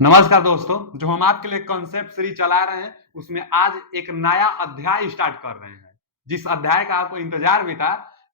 नमस्कार दोस्तों, जो हम आपके लिए कॉन्सेप्ट सीरीज चला रहे हैं, उसमें आज एक नया अध्याय स्टार्ट कर रहे हैं। जिस अध्याय का आपको इंतजार भी था,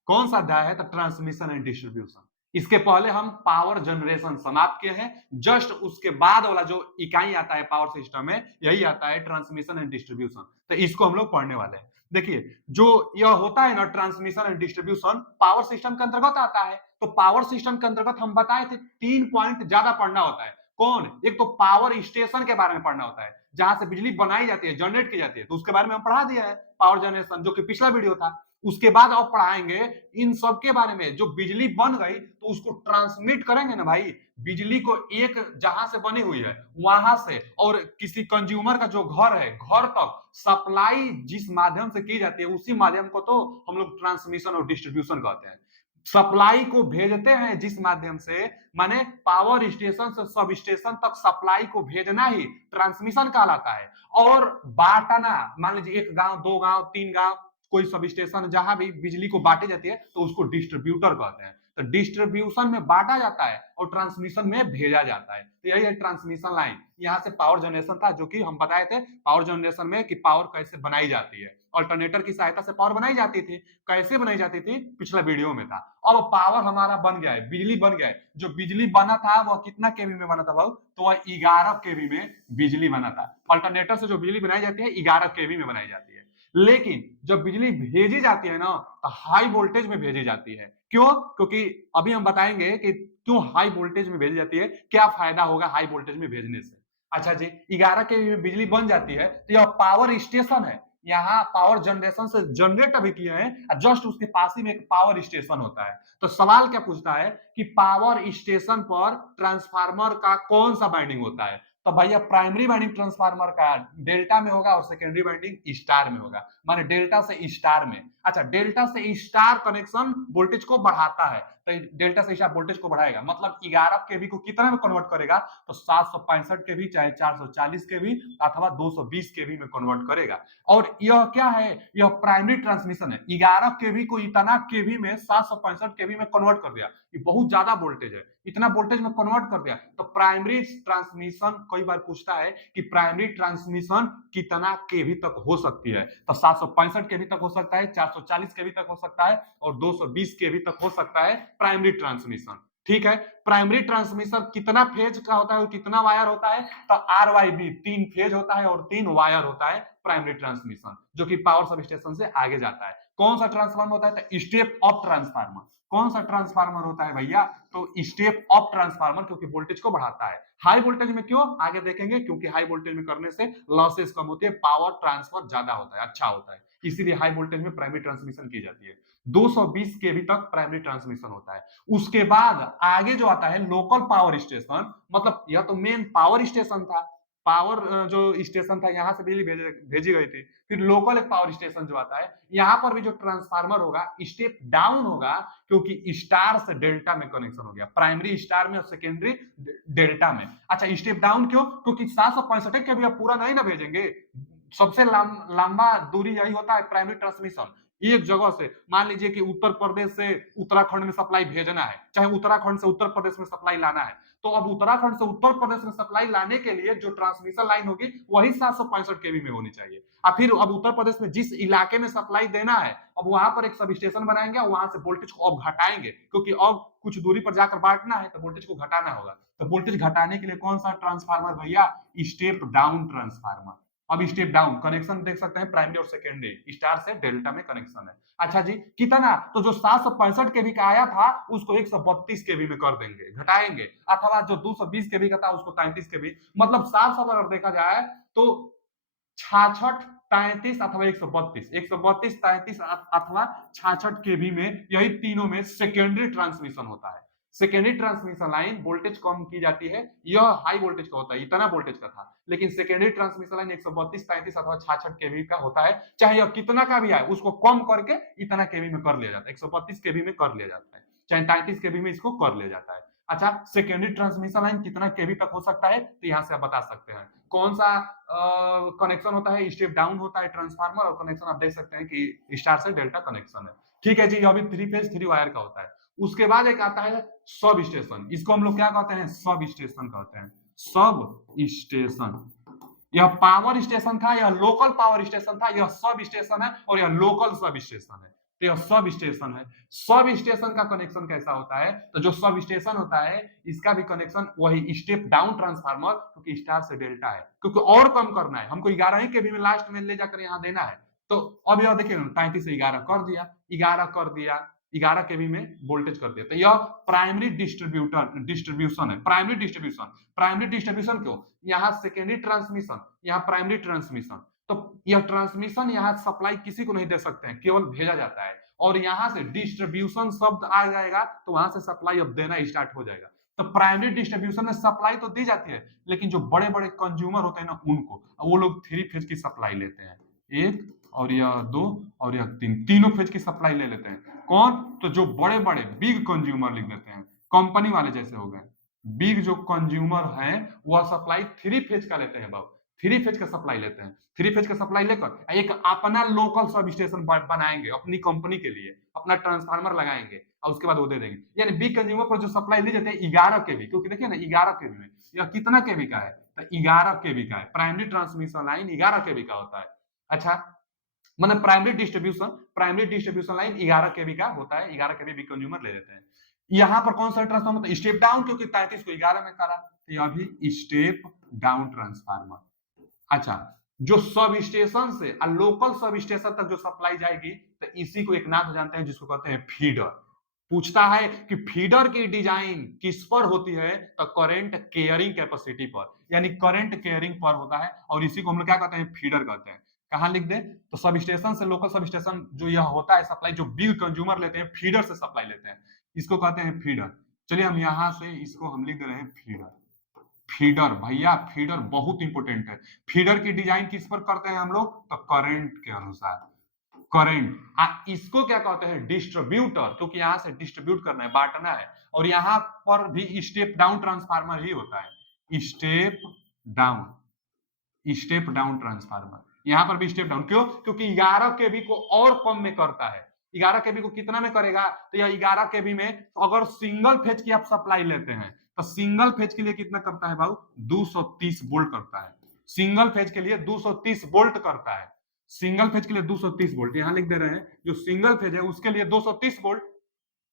कौन सा अध्याय है? तो ट्रांसमिशन एंड डिस्ट्रीब्यूशन। इसके पहले हम पावर जनरेशन समाप्त किए हैं। जस्ट उसके बाद वाला जो इकाई आता है पावर सिस्टम में, यही आता है ट्रांसमिशन एंड डिस्ट्रीब्यूशन। तो इसको हम लोग पढ़ने वाले हैं। देखिए, जो यह होता है ना transmission and distribution, power system के अंतर्गत आता है। तो पावर सिस्टम के अंतर्गत हम बताए थे 3 पॉइंट ज्यादा पढ़ना होता है। कौन? एक तो पावर स्टेशन के बारे में पढ़ना होता है, जहां से बिजली बनाई जाती है, जनरेट की जाती है, तो उसके बारे में हम पढ़ा दिया है, पावर जनरेशन, जो कि पिछला वीडियो था। उसके बाद अब पढ़ाएंगे इन सब के बारे में। जो बिजली बन गई तो उसको ट्रांसमिट करेंगे ना भाई, बिजली को एक जहां से बनी हुई है वहां से, और किसी कंज्यूमर का जो घर है, घर तक सप्लाई जिस माध्यम से की जाती है, उसी माध्यम को तो हम लोग ट्रांसमिशन और डिस्ट्रीब्यूशन कहते हैं। सप्लाई को भेजते हैं जिस माध्यम से, माने पावर स्टेशन से सब स्टेशन तक सप्लाई को भेजना ही ट्रांसमिशन कहलाता है। और बांटना, मान लीजिए एक गांव, दो गांव, तीन गांव, कोई सब स्टेशन जहां भी बिजली को बांटी जाती है तो उसको डिस्ट्रीब्यूटर कहते हैं। तो डिस्ट्रीब्यूशन में बांटा जाता है और ट्रांसमिशन में भेजा जाता है। तो यही है ट्रांसमिशन लाइन। यहाँ से पावर जनरेशन था, जो कि हम बताए थे पावर जनरेशन में कि पावर कैसे बनाई जाती है, अल्टरनेटर की सहायता से पावर बनाई जाती थी। कैसे बनाई जाती थी, पिछला वीडियो में था। अब पावर हमारा बन गया है, बिजली बन गया है। जो बिजली बना था वह कितना केवी में बना था भाऊ? तो वह 11 केवी में बिजली बना था। अल्टरनेटर से जो बिजली बनाई जाती है 11 केवी में बनाई जाती है। लेकिन जब बिजली भेजी जाती है ना, तो हाई वोल्टेज में भेजी जाती है। क्यों? क्योंकि अभी हम बताएंगे कि क्यों हाई वोल्टेज में भेजी जाती है, क्या फायदा होगा हाई वोल्टेज में भेजने से। अच्छा जी, 11 केवी में बिजली बन जाती है तो यह पावर स्टेशन है। यहाँ पावर जनरेशन से जनरेट अभी किए हैं, जस्ट उसके पास ही में एक पावर स्टेशन होता है। तो सवाल क्या पूछता है कि पावर स्टेशन पर ट्रांसफार्मर का कौन सा बाइंडिंग होता है? तो भैया प्राइमरी बाइंडिंग ट्रांसफार्मर का डेल्टा में होगा और सेकेंडरी बाइंडिंग स्टार में होगा, माने डेल्टा से स्टार में। अच्छा, डेल्टा से स्टार कनेक्शन वोल्टेज को बढ़ाता है, तो डेल्टा से स्टार वोल्टेज को बढ़ाएगा, मतलब 11 केवी को कितना में कन्वर्ट करेगा? तो 765 केवी, चाहे 440 केवी अथवा 220 केवी में कन्वर्ट करेगा। और यह क्या है? यह प्राइमरी ट्रांसमिशन है। 11 केवी को इतना केवी में 765 केवी में कन्वर्ट कर दिया। ये बहुत ज्यादा वोल्टेज है, इतना वोल्टेज में कन्वर्ट कर दिया। तो प्राइमरी ट्रांसमिशन कई बार पूछता है कि प्राइमरी ट्रांसमिशन कितना केवी तक हो सकती है? तो 765 केवी तक हो सकता है, 440 केवी तक हो सकता है और 220 केवी तक हो सकता है प्राइमरी ट्रांसमिशन। ठीक है। प्राइमरी ट्रांसमिशन कितना फेज का होता है और कितना वायर होता है? तो RYB 3 फेज होता है और 3 वायर होता है प्राइमरी ट्रांसमिशन, जो कि पावर सब स्टेशन से आगे जाता है। कौन सा ट्रांसफार्मर होता है? तो स्टेप अप ट्रांसफार्मर। कौन सा ट्रांसफार्मर होता है भैया? तो स्टेप अप ट्रांसफार्मर, क्योंकि वोल्टेज को बढ़ाता है। हाई वोल्टेज में क्यों, आगे देखेंगे, क्योंकि हाई वोल्टेज में करने से लॉसेस कम होती है, पावर ट्रांसफर ज्यादा होता है, अच्छा होता है, इसीलिए हाई वोल्टेज में प्राइमरी ट्रांसमिशन की जाती है। 220 केवी तक प्राइमरी ट्रांसमिशन होता है। उसके बाद आगे जो आता है लोकल पावर स्टेशन, मतलब यह तो मेन पावर स्टेशन था, पावर जो स्टेशन था यहां से बिजली भेजी गई थी। फिर लोकल एक पावर स्टेशन जो आता है, यहां पर भी जो ट्रांसफार्मर होगा स्टेप डाउन होगा, क्योंकि स्टार से डेल्टा में कनेक्शन हो गया, प्राइमरी स्टार में और सेकेंडरी डेल्टा में। अच्छा, स्टेप डाउन क्यों? क्योंकि 765 के भी आप पूरा नहीं ना भेजेंगे। सबसे लंबा दूरी यही होता है प्राइमरी ट्रांसमिशन। एक जगह से, मान लीजिए कि उत्तर प्रदेश से उत्तराखंड में सप्लाई भेजना है, चाहे उत्तराखंड से उत्तर प्रदेश में सप्लाई लाना है, तो अब उत्तराखंड से उत्तर प्रदेश में सप्लाई लाने के लिए जो ट्रांसमिशन लाइन होगी वही 765 केवी में होनी चाहिए। और फिर अब उत्तर प्रदेश में जिस इलाके में सप्लाई देना है, अब वहां पर एक सब स्टेशन बनाएंगे और वहां से वोल्टेज को अब घटाएंगे, क्योंकि अब कुछ दूरी पर जाकर बांटना है तो वोल्टेज को घटाना होगा। तो वोल्टेज घटाने के लिए कौन सा ट्रांसफार्मर भैया? Step down transformer. अब स्टेप डाउन कनेक्शन देख सकते हैं, प्राइमरी और सेकेंडरी, स्टार से डेल्टा में कनेक्शन है। अच्छा जी, कितना? तो जो 765 केवी का आया था उसको 132 केवी में कर देंगे, घटाएंगे, अथवा जो 220 केवी का था उसको 33 केवी, मतलब साफ साफ अगर देखा जाए तो 66, 33 अथवा 132, 132, 33 अथवा 66 केवी में, यही तीनों में सेकेंडरी ट्रांसमिशन होता है। सेकेंडरी ट्रांसमिशन लाइन वोल्टेज कम की जाती है, यह हाई वोल्टेज का होता है, इतना वोल्टेज का था, लेकिन सेकेंडरी ट्रांसमिशन लाइन 132, 33 अथवा 66 केवी का होता है, चाहे यह कितना का भी आए उसको कम करके इतना केवी में कर लिया जाता है, 132 केवी में कर लिया जाता है, चाहे 33 केवी में इसको कर लिया जाता है। अच्छा, सेकेंडरी ट्रांसमिशन लाइन कितना केवी तक हो सकता है? तो यहां से आप बता सकते हैं कौन सा कनेक्शन होता है, स्टेप डाउन होता है ट्रांसफार्मर, और कनेक्शन आप देख सकते हैं कि स्टार से डेल्टा कनेक्शन है। ठीक है जी, अभी 3 फेज 3 वायर का होता है। उसके बाद एक आता है सब स्टेशन, इसको हम लोग क्या कहते हैं? सब स्टेशन कहते हैं। Sub station. यह पावर स्टेशन था, यह लोकल पावर स्टेशन था, यह सब स्टेशन है और यह लोकल सब स्टेशन है। तो यह सब स्टेशन है। सब स्टेशन का कनेक्शन कैसा होता है? तो जो सब स्टेशन होता है इसका भी कनेक्शन वही स्टेप डाउन ट्रांसफार्मर, क्योंकि स्टार से डेल्टा है, क्योंकि और कम करना है हमको, 11 ही केवी में लास्ट में ले जाकर यहाँ देना है। तो अब यह देखिए 33 से 11 कर दिया, 11 कर दिया, 11 केवी में वोल्टेज कर दिया। तो यह प्राइमरी डिस्ट्रीब्यूशन है। प्राइमरी डिस्ट्रीब्यूशन क्यों? यहाँ सेकेंडरी ट्रांसमिशन, यहाँ प्राइमरी ट्रांसमिशन। तो यह ट्रांसमिशन यहाँ सप्लाई किसी को नहीं दे सकते हैं, केवल भेजा जाता है। और यहाँ से डिस्ट्रीब्यूशन शब्द आ जाएगा तो वहां से सप्लाई अब देना स्टार्ट हो जाएगा। तो प्राइमरी डिस्ट्रीब्यूशन में सप्लाई तो दी जाती है, लेकिन जो बड़े बड़े कंज्यूमर होते हैं ना उनको, वो लोग 3 फेज की सप्लाई लेते हैं। 1 और यह 2 और यह 3, तीनों फेज की सप्लाई ले लेते हैं। कौन? तो जो बड़े बड़े बिग कंज्यूमर लिख देते हैं, कंपनी वाले जैसे हो गए। बिग जो कंज्यूमर है वह सप्लाई 3 फेज का लेते हैं बाबू, 3 फेज का सप्लाई लेते हैं। 3 फेज का सप्लाई लेकर एक अपना लोकल सब स्टेशन बनाएंगे अपनी कंपनी के लिए, अपना ट्रांसफार्मर लगाएंगे और उसके बाद वो दे देंगे। यानी बिग कंज्यूमर पर जो सप्लाई ली जाती है 11 केवी, क्योंकि देखिए ना 11 केवी में यह कितना केवी का है? तो 11 केवी का है। प्राइमरी ट्रांसमिशन लाइन 11 केवी का होता है। अच्छा, मतलब प्राइमरी डिस्ट्रीब्यूशन लाइन 11 केवी का होता है, 11 केवी बिग कंज्यूमर ले लेते हैं। यहाँ पर कौन सा ट्रांसफार्मर? स्टेप डाउन, क्योंकि 33 को 11 में करा, तो यह भी स्टेप डाउन ट्रांसफार्मर। अच्छा, जो सब स्टेशन से लोकल सब स्टेशन तक जो सप्लाई जाएगी तो इसी को एक नाम जानते हैं जिसको कहते हैं फीडर। पूछता है कि फीडर की डिजाइन किस पर होती है? तो करंट केयरिंग कैपेसिटी पर, यानी करंट केयरिंग पर होता है, और इसी को हम लोग क्या कहते हैं? फीडर कहते हैं। कहां लिख दे? तो सब स्टेशन से लोकल सब स्टेशन जो यह होता है सप्लाई, जो बिग कंज्यूमर लेते हैं फीडर से सप्लाई लेते हैं, इसको कहते हैं फीडर। चलिए हम यहां से इसको हम लिख दे रहे हैं फीडर। फीडर भैया, फीडर बहुत इंपॉर्टेंट है। फीडर की डिजाइन किस पर करते हैं हम लोग? तो करंट के अनुसार। करंट इसको क्या कहते हैं? डिस्ट्रीब्यूटर, क्योंकि यहां से डिस्ट्रीब्यूट करना है, बांटना है। और यहां पर भी स्टेप डाउन ट्रांसफार्मर ही होता है। स्टेप डाउन ट्रांसफार्मर, यहां पर भी स्टेप डाउन। क्यों? क्योंकि 11 केवी को और कम में करता है। 11 केवी को कितना में करेगा? तो यह 11 केवी में अगर सिंगल फेज की आप सप्लाई लेते हैं तो सिंगल फेज के लिए कितना करता है भाऊ? 230 वोल्ट करता है। सिंगल फेज के लिए 230 वोल्ट करता है। सिंगल फेज के लिए 230 वोल्ट यहां लिख दे रहे हैं। जो सिंगल फेज है उसके लिए 230 वोल्ट,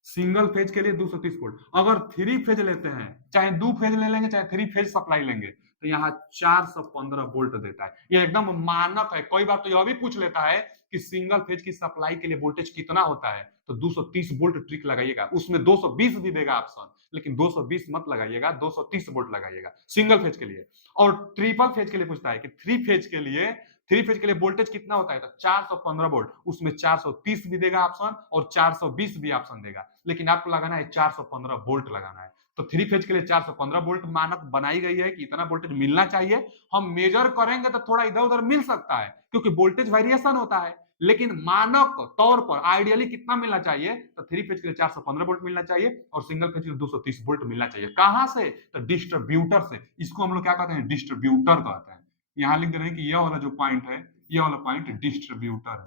सिंगल फेज के लिए 230 वोल्ट। अगर 3 फेज लेते हैं, चाहे 2 फेज ले लेंगे चाहे 3 फेज सप्लाई लेंगे, तो यहाँ 415 वोल्ट देता है। ये एकदम मानक है। कई बार तो यह भी पूछ लेता है कि सिंगल फेज की सप्लाई के लिए वोल्टेज कितना होता है? तो 230 वोल्ट ट्रिक लगाइएगा, उसमें 220 भी देगा ऑप्शन, लेकिन 220 मत लगाइएगा, 230 वोल्ट लगाइएगा सिंगल फेज के लिए। और ट्रिपल फेज के लिए पूछता है कि 3 फेज के लिए वोल्टेज कितना होता है? तो 415 वोल्ट, उसमें 430 भी देगा ऑप्शन और 420 भी ऑप्शन देगा, लेकिन आपको लगाना है 415 वोल्ट लगाना है। तो 3 फेज के लिए 415 वोल्ट मानक बनाई गई है कि इतना वोल्टेज मिलना चाहिए। हम मेजर करेंगे तो थोड़ा इधर उधर मिल सकता है, क्योंकि वोल्टेज वेरिएशन होता है, लेकिन मानक तौर पर आइडियली कितना मिलना चाहिए? तो 3 फेज के लिए 415 वोल्ट मिलना चाहिए और सिंगल फेज के लिए 230 वोल्ट मिलना चाहिए। कहां से? तो डिस्ट्रीब्यूटर से। इसको हम लोग क्या कहते हैं? डिस्ट्रीब्यूटर कहते हैं। यहां लिख दे रहे हैं कि यह वाला जो पॉइंट है, यह वाला पॉइंट डिस्ट्रीब्यूटर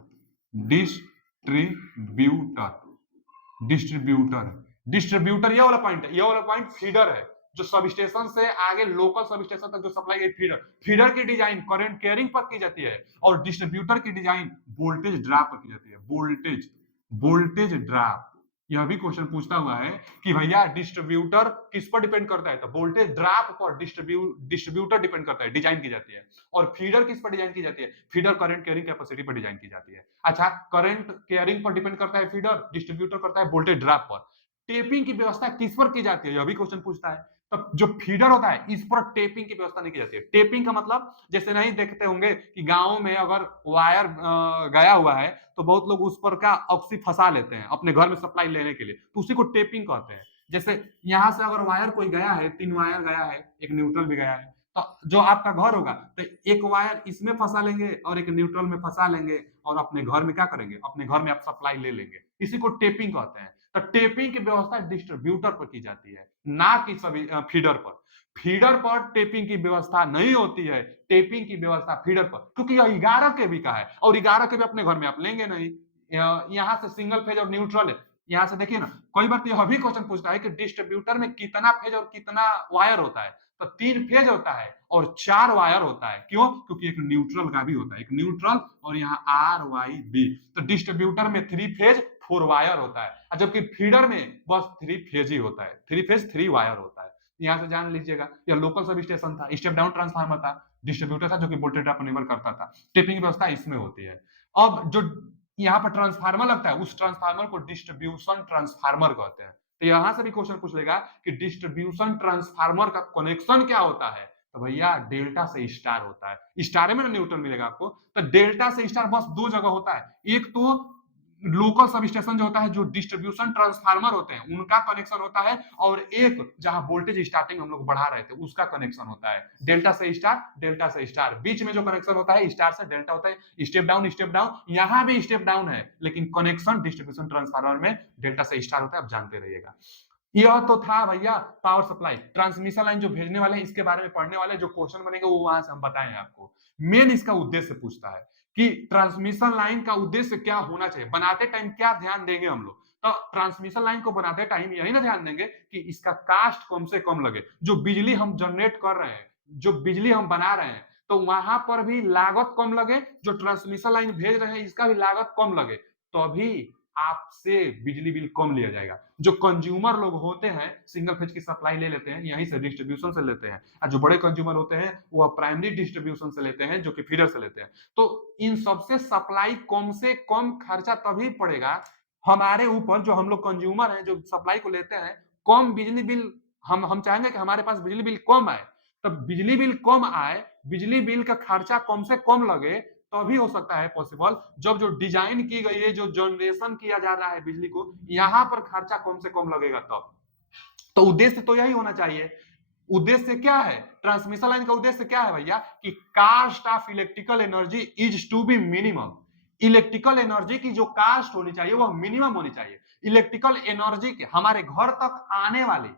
है। डिस्ट्रीब्यूटर ये वाला पॉइंट है। ये वाला पॉइंट फीडर है, जो सब स्टेशन से आगे लोकल सब स्टेशन तक जो सप्लाई है फीडर। फीडर की डिजाइन करंट केयरिंग पर की जाती है और डिस्ट्रीब्यूटर की डिजाइन वोल्टेज ड्रॉप पर की जाती है। Voltage drop. यह भी क्वेश्चन पूछता हुआ है कि भैया डिस्ट्रीब्यूटर किस पर डिपेंड करता है? तो वोल्टेज ड्रॉप पर डिस्ट्रीब्यूटर डिपेंड करता है, डिजाइन की जाती है। और फीडर किस पर डिजाइन की जाती है? फीडर करंट केयरिंग कैपेसिटी पर डिजाइन की जाती है। अच्छा, करंट केयरिंग पर डिपेंड करता है फीडर, डिस्ट्रीब्यूटर करता है वोल्टेज ड्रॉप पर। टेपिंग की व्यवस्था किस पर की जाती है? यह भी क्वेश्चन पूछता है। तब जो फीडर होता है इस पर टेपिंग की व्यवस्था नहीं की जाती है। टेपिंग का मतलब जैसे नहीं देखते होंगे कि गांव में अगर वायर गया हुआ है तो बहुत लोग उस पर का ऑक्सी फंसा लेते हैं अपने घर में सप्लाई लेने के लिए, तो उसी को टेपिंग कहते हैं। जैसे यहां से अगर वायर कोई गया है, 3 वायर गया है, एक न्यूट्रल भी गया है, तो जो आपका घर होगा तो एक वायर इसमें फंसा लेंगे और एक न्यूट्रल में फंसा लेंगे और अपने घर में क्या करेंगे? अपने घर में आप सप्लाई ले लेंगे। इसी को टेपिंग कहते हैं। तो टेपिंग की व्यवस्था डिस्ट्रीब्यूटर पर की जाती है, ना कि सभी फीडर पर। फीडर पर टेपिंग की व्यवस्था नहीं होती है। टेपिंग की व्यवस्था फीडर पर, क्योंकि यह 11 केवी का है और 11 केवी अपने घर में आप लेंगे नहीं। यहाँ से सिंगल फेज और न्यूट्रल है, यहां से देखिए ना, कई बार तो यह भी क्वेश्चन पूछता है कि डिस्ट्रीब्यूटर में कितना फेज और कितना वायर होता है, तो 3 फेज होता है और 4 वायर होता है। क्यों? क्योंकि एक न्यूट्रल का भी होता है, एक न्यूट्रल और यहाँ आर वाई बी। तो डिस्ट्रीब्यूटर में 3 फेज 4 वायर होता है, जबकि फीडर में बस 3 फेज ही होता है, 3 फेज 3 वायर होता है। यहाँ से जान लीजिएगा, यह लोकल सब स्टेशन था, स्टेप डाउन ट्रांसफार्मर था, डिस्ट्रीब्यूटर था जो कि वोल्टेज ड्रॉप निर्भर करता था। टेपिंग व्यवस्था इसमें होती है। अब जो यहाँ पर ट्रांसफार्मर लगता है, उस ट्रांसफार्मर को डिस्ट्रीब्यूशन ट्रांसफार्मर कहते हैं। तो यहां से भी क्वेश्चन पूछ लेगा कि डिस्ट्रीब्यूशन ट्रांसफार्मर का कनेक्शन क्या होता है, तो भैया डेल्टा से स्टार होता है। स्टार में ना न्यूट्रल मिलेगा आपको, तो डेल्टा से स्टार बस 2 जगह होता है। एक तो लोकल सब स्टेशन जो होता है, जो डिस्ट्रीब्यूशन ट्रांसफार्मर होते हैं उनका कनेक्शन होता है, और एक जहां वोल्टेज स्टार्टिंग हम लोग बढ़ा रहे थे उसका कनेक्शन होता है। डेल्टा से स्टार, बीच में जो कनेक्शन होता है स्टार से डेल्टा होता है। स्टेप डाउन, यहां भी स्टेप डाउन है, लेकिन कनेक्शन डिस्ट्रीब्यूशन ट्रांसफार्मर में डेल्टा से स्टार होता है, आप जानते रहिएगा। यह तो था भैया पावर सप्लाई। ट्रांसमिशन लाइन जो भेजने वाले हैं इसके बारे में पढ़ने वाले, जो क्वेश्चन बनेंगे वो वहां से हम बताएं आपको। मेन इसका उद्देश्य पूछता है कि ट्रांसमिशन लाइन का उद्देश्य क्या होना चाहिए, बनाते टाइम क्या ध्यान देंगे हम लोग। तो ट्रांसमिशन लाइन को बनाते टाइम यही ना ध्यान देंगे कि इसका कास्ट कम से कम लगे। जो बिजली हम जनरेट कर रहे हैं, जो बिजली हम बना रहे हैं, तो वहां पर भी लागत कम लगे। जो ट्रांसमिशन लाइन भेज रहे हैं इसका भी लागत कम लगे, तभी आपसे बिजली बिल कम लिया जाएगा। जो कंज्यूमर लोग होते हैं सिंगल फेज की सप्लाई ले लेते हैं, यहीं से डिस्ट्रीब्यूशन से लेते हैं, और जो बड़े कंज्यूमर होते हैं वो प्राइमरी डिस्ट्रीब्यूशन से लेते हैं, जो कि फीडर से लेते हैं। तो इन सबसे सप्लाई कम से कम खर्चा तभी पड़ेगा हमारे ऊपर, जो हम लोग कंज्यूमर हैं जो सप्लाई को लेते हैं। कम बिजली बिल, हम चाहेंगे कि हमारे पास बिजली बिल कम आए। तब बिजली बिल कम आए, बिजली बिल का खर्चा कम से कम लगे, तभी हो सकता है पॉसिबल। जब जो डिजाइन की गई है, जो जनरेशन किया जा रहा है बिजली को, यहां पर खर्चा कम से कम लगेगा तब। तो उद्देश्य तो यही होना चाहिए। उद्देश्य क्या है ट्रांसमिशन लाइन का? उद्देश्य क्या है भैया कि cost of electrical energy is to be minimum. Electrical energy की जो कास्ट होनी चाहिए वह मिनिमम होनी चाहिए। इलेक्ट्रिकल एनर्जी के हमारे घर तक आने वाली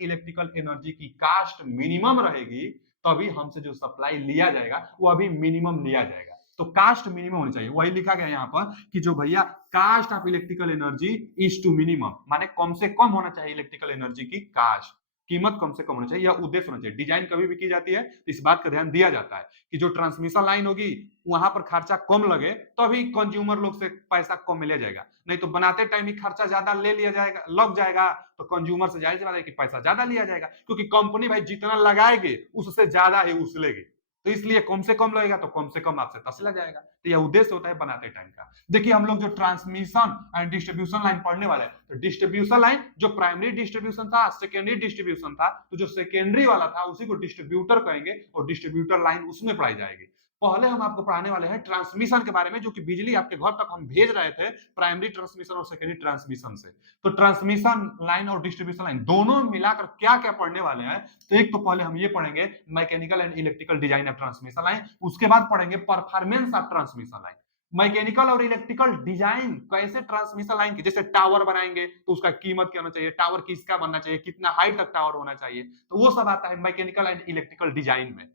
इलेक्ट्रिकल एनर्जी की कास्ट मिनिमम रहेगी, तभी हमसे जो सप्लाई लिया जाएगा वो अभी मिनिमम लिया जाएगा। तो कास्ट मिनिमम होनी चाहिए, वही लिखा गया यहाँ पर कि जो भैया cost of electrical energy is to minimum, माने कम से कम होना चाहिए इलेक्ट्रिकल एनर्जी की कास्ट, कीमत कम से कम होनी चाहिए। यह उद्देश्य होना चाहिए। डिजाइन कभी भी की जाती है तो इस बात का ध्यान दिया जाता है कि जो ट्रांसमिशन लाइन होगी वहां पर खर्चा कम लगे, तभी कंज्यूमर लोग से पैसा कम में लिया जाएगा। नहीं तो बनाते टाइम ही खर्चा ज्यादा ले लिया जाएगा, लग जाएगा, तो कंज्यूमर से जाहिर सी बात है कि पैसा ज्यादा लिया जाएगा, क्योंकि कंपनी भाई जितना लगाएगी उससे ज्यादा ही उछलेगी। तो इसलिए कम से कम लगेगा तो कम से कम आपसे तसला जाएगा। तो यह उद्देश्य होता है बनाते टाइम का। देखिए हम लोग जो ट्रांसमिशन एंड डिस्ट्रीब्यूशन लाइन पढ़ने वाले हैं, तो डिस्ट्रीब्यूशन लाइन जो प्राइमरी डिस्ट्रीब्यूशन था, सेकेंडरी डिस्ट्रीब्यूशन था, तो जो सेकेंडरी वाला था उसी को डिस्ट्रीब्यूटर कहेंगे, और डिस्ट्रीब्यूटर लाइन उसमें पढ़ाई जाएगी। पहले हम आपको पढ़ाने वाले हैं ट्रांसमिशन के बारे में, जो कि बिजली आपके घर तक हम भेज रहे थे प्राइमरी ट्रांसमिशन और सेकेंडरी ट्रांसमिशन से। तो ट्रांसमिशन लाइन और डिस्ट्रीब्यूशन लाइन दोनों मिलाकर क्या क्या पढ़ने वाले हैं, तो एक तो पहले हम ये पढ़ेंगे mechanical and electrical design of transmission line, उसके बाद पढ़ेंगे performance of transmission line. Mechanical और इलेक्ट्रिकल डिजाइन कैसे ट्रांसमिशन लाइन की, जैसे टावर बनाएंगे तो उसका कीमत क्या होना चाहिए, टावर किसका बनना चाहिए, कितना हाइट तक टावर होना चाहिए, तो वो सब आता है मैकेनिकल एंड इलेक्ट्रिकल डिजाइन में,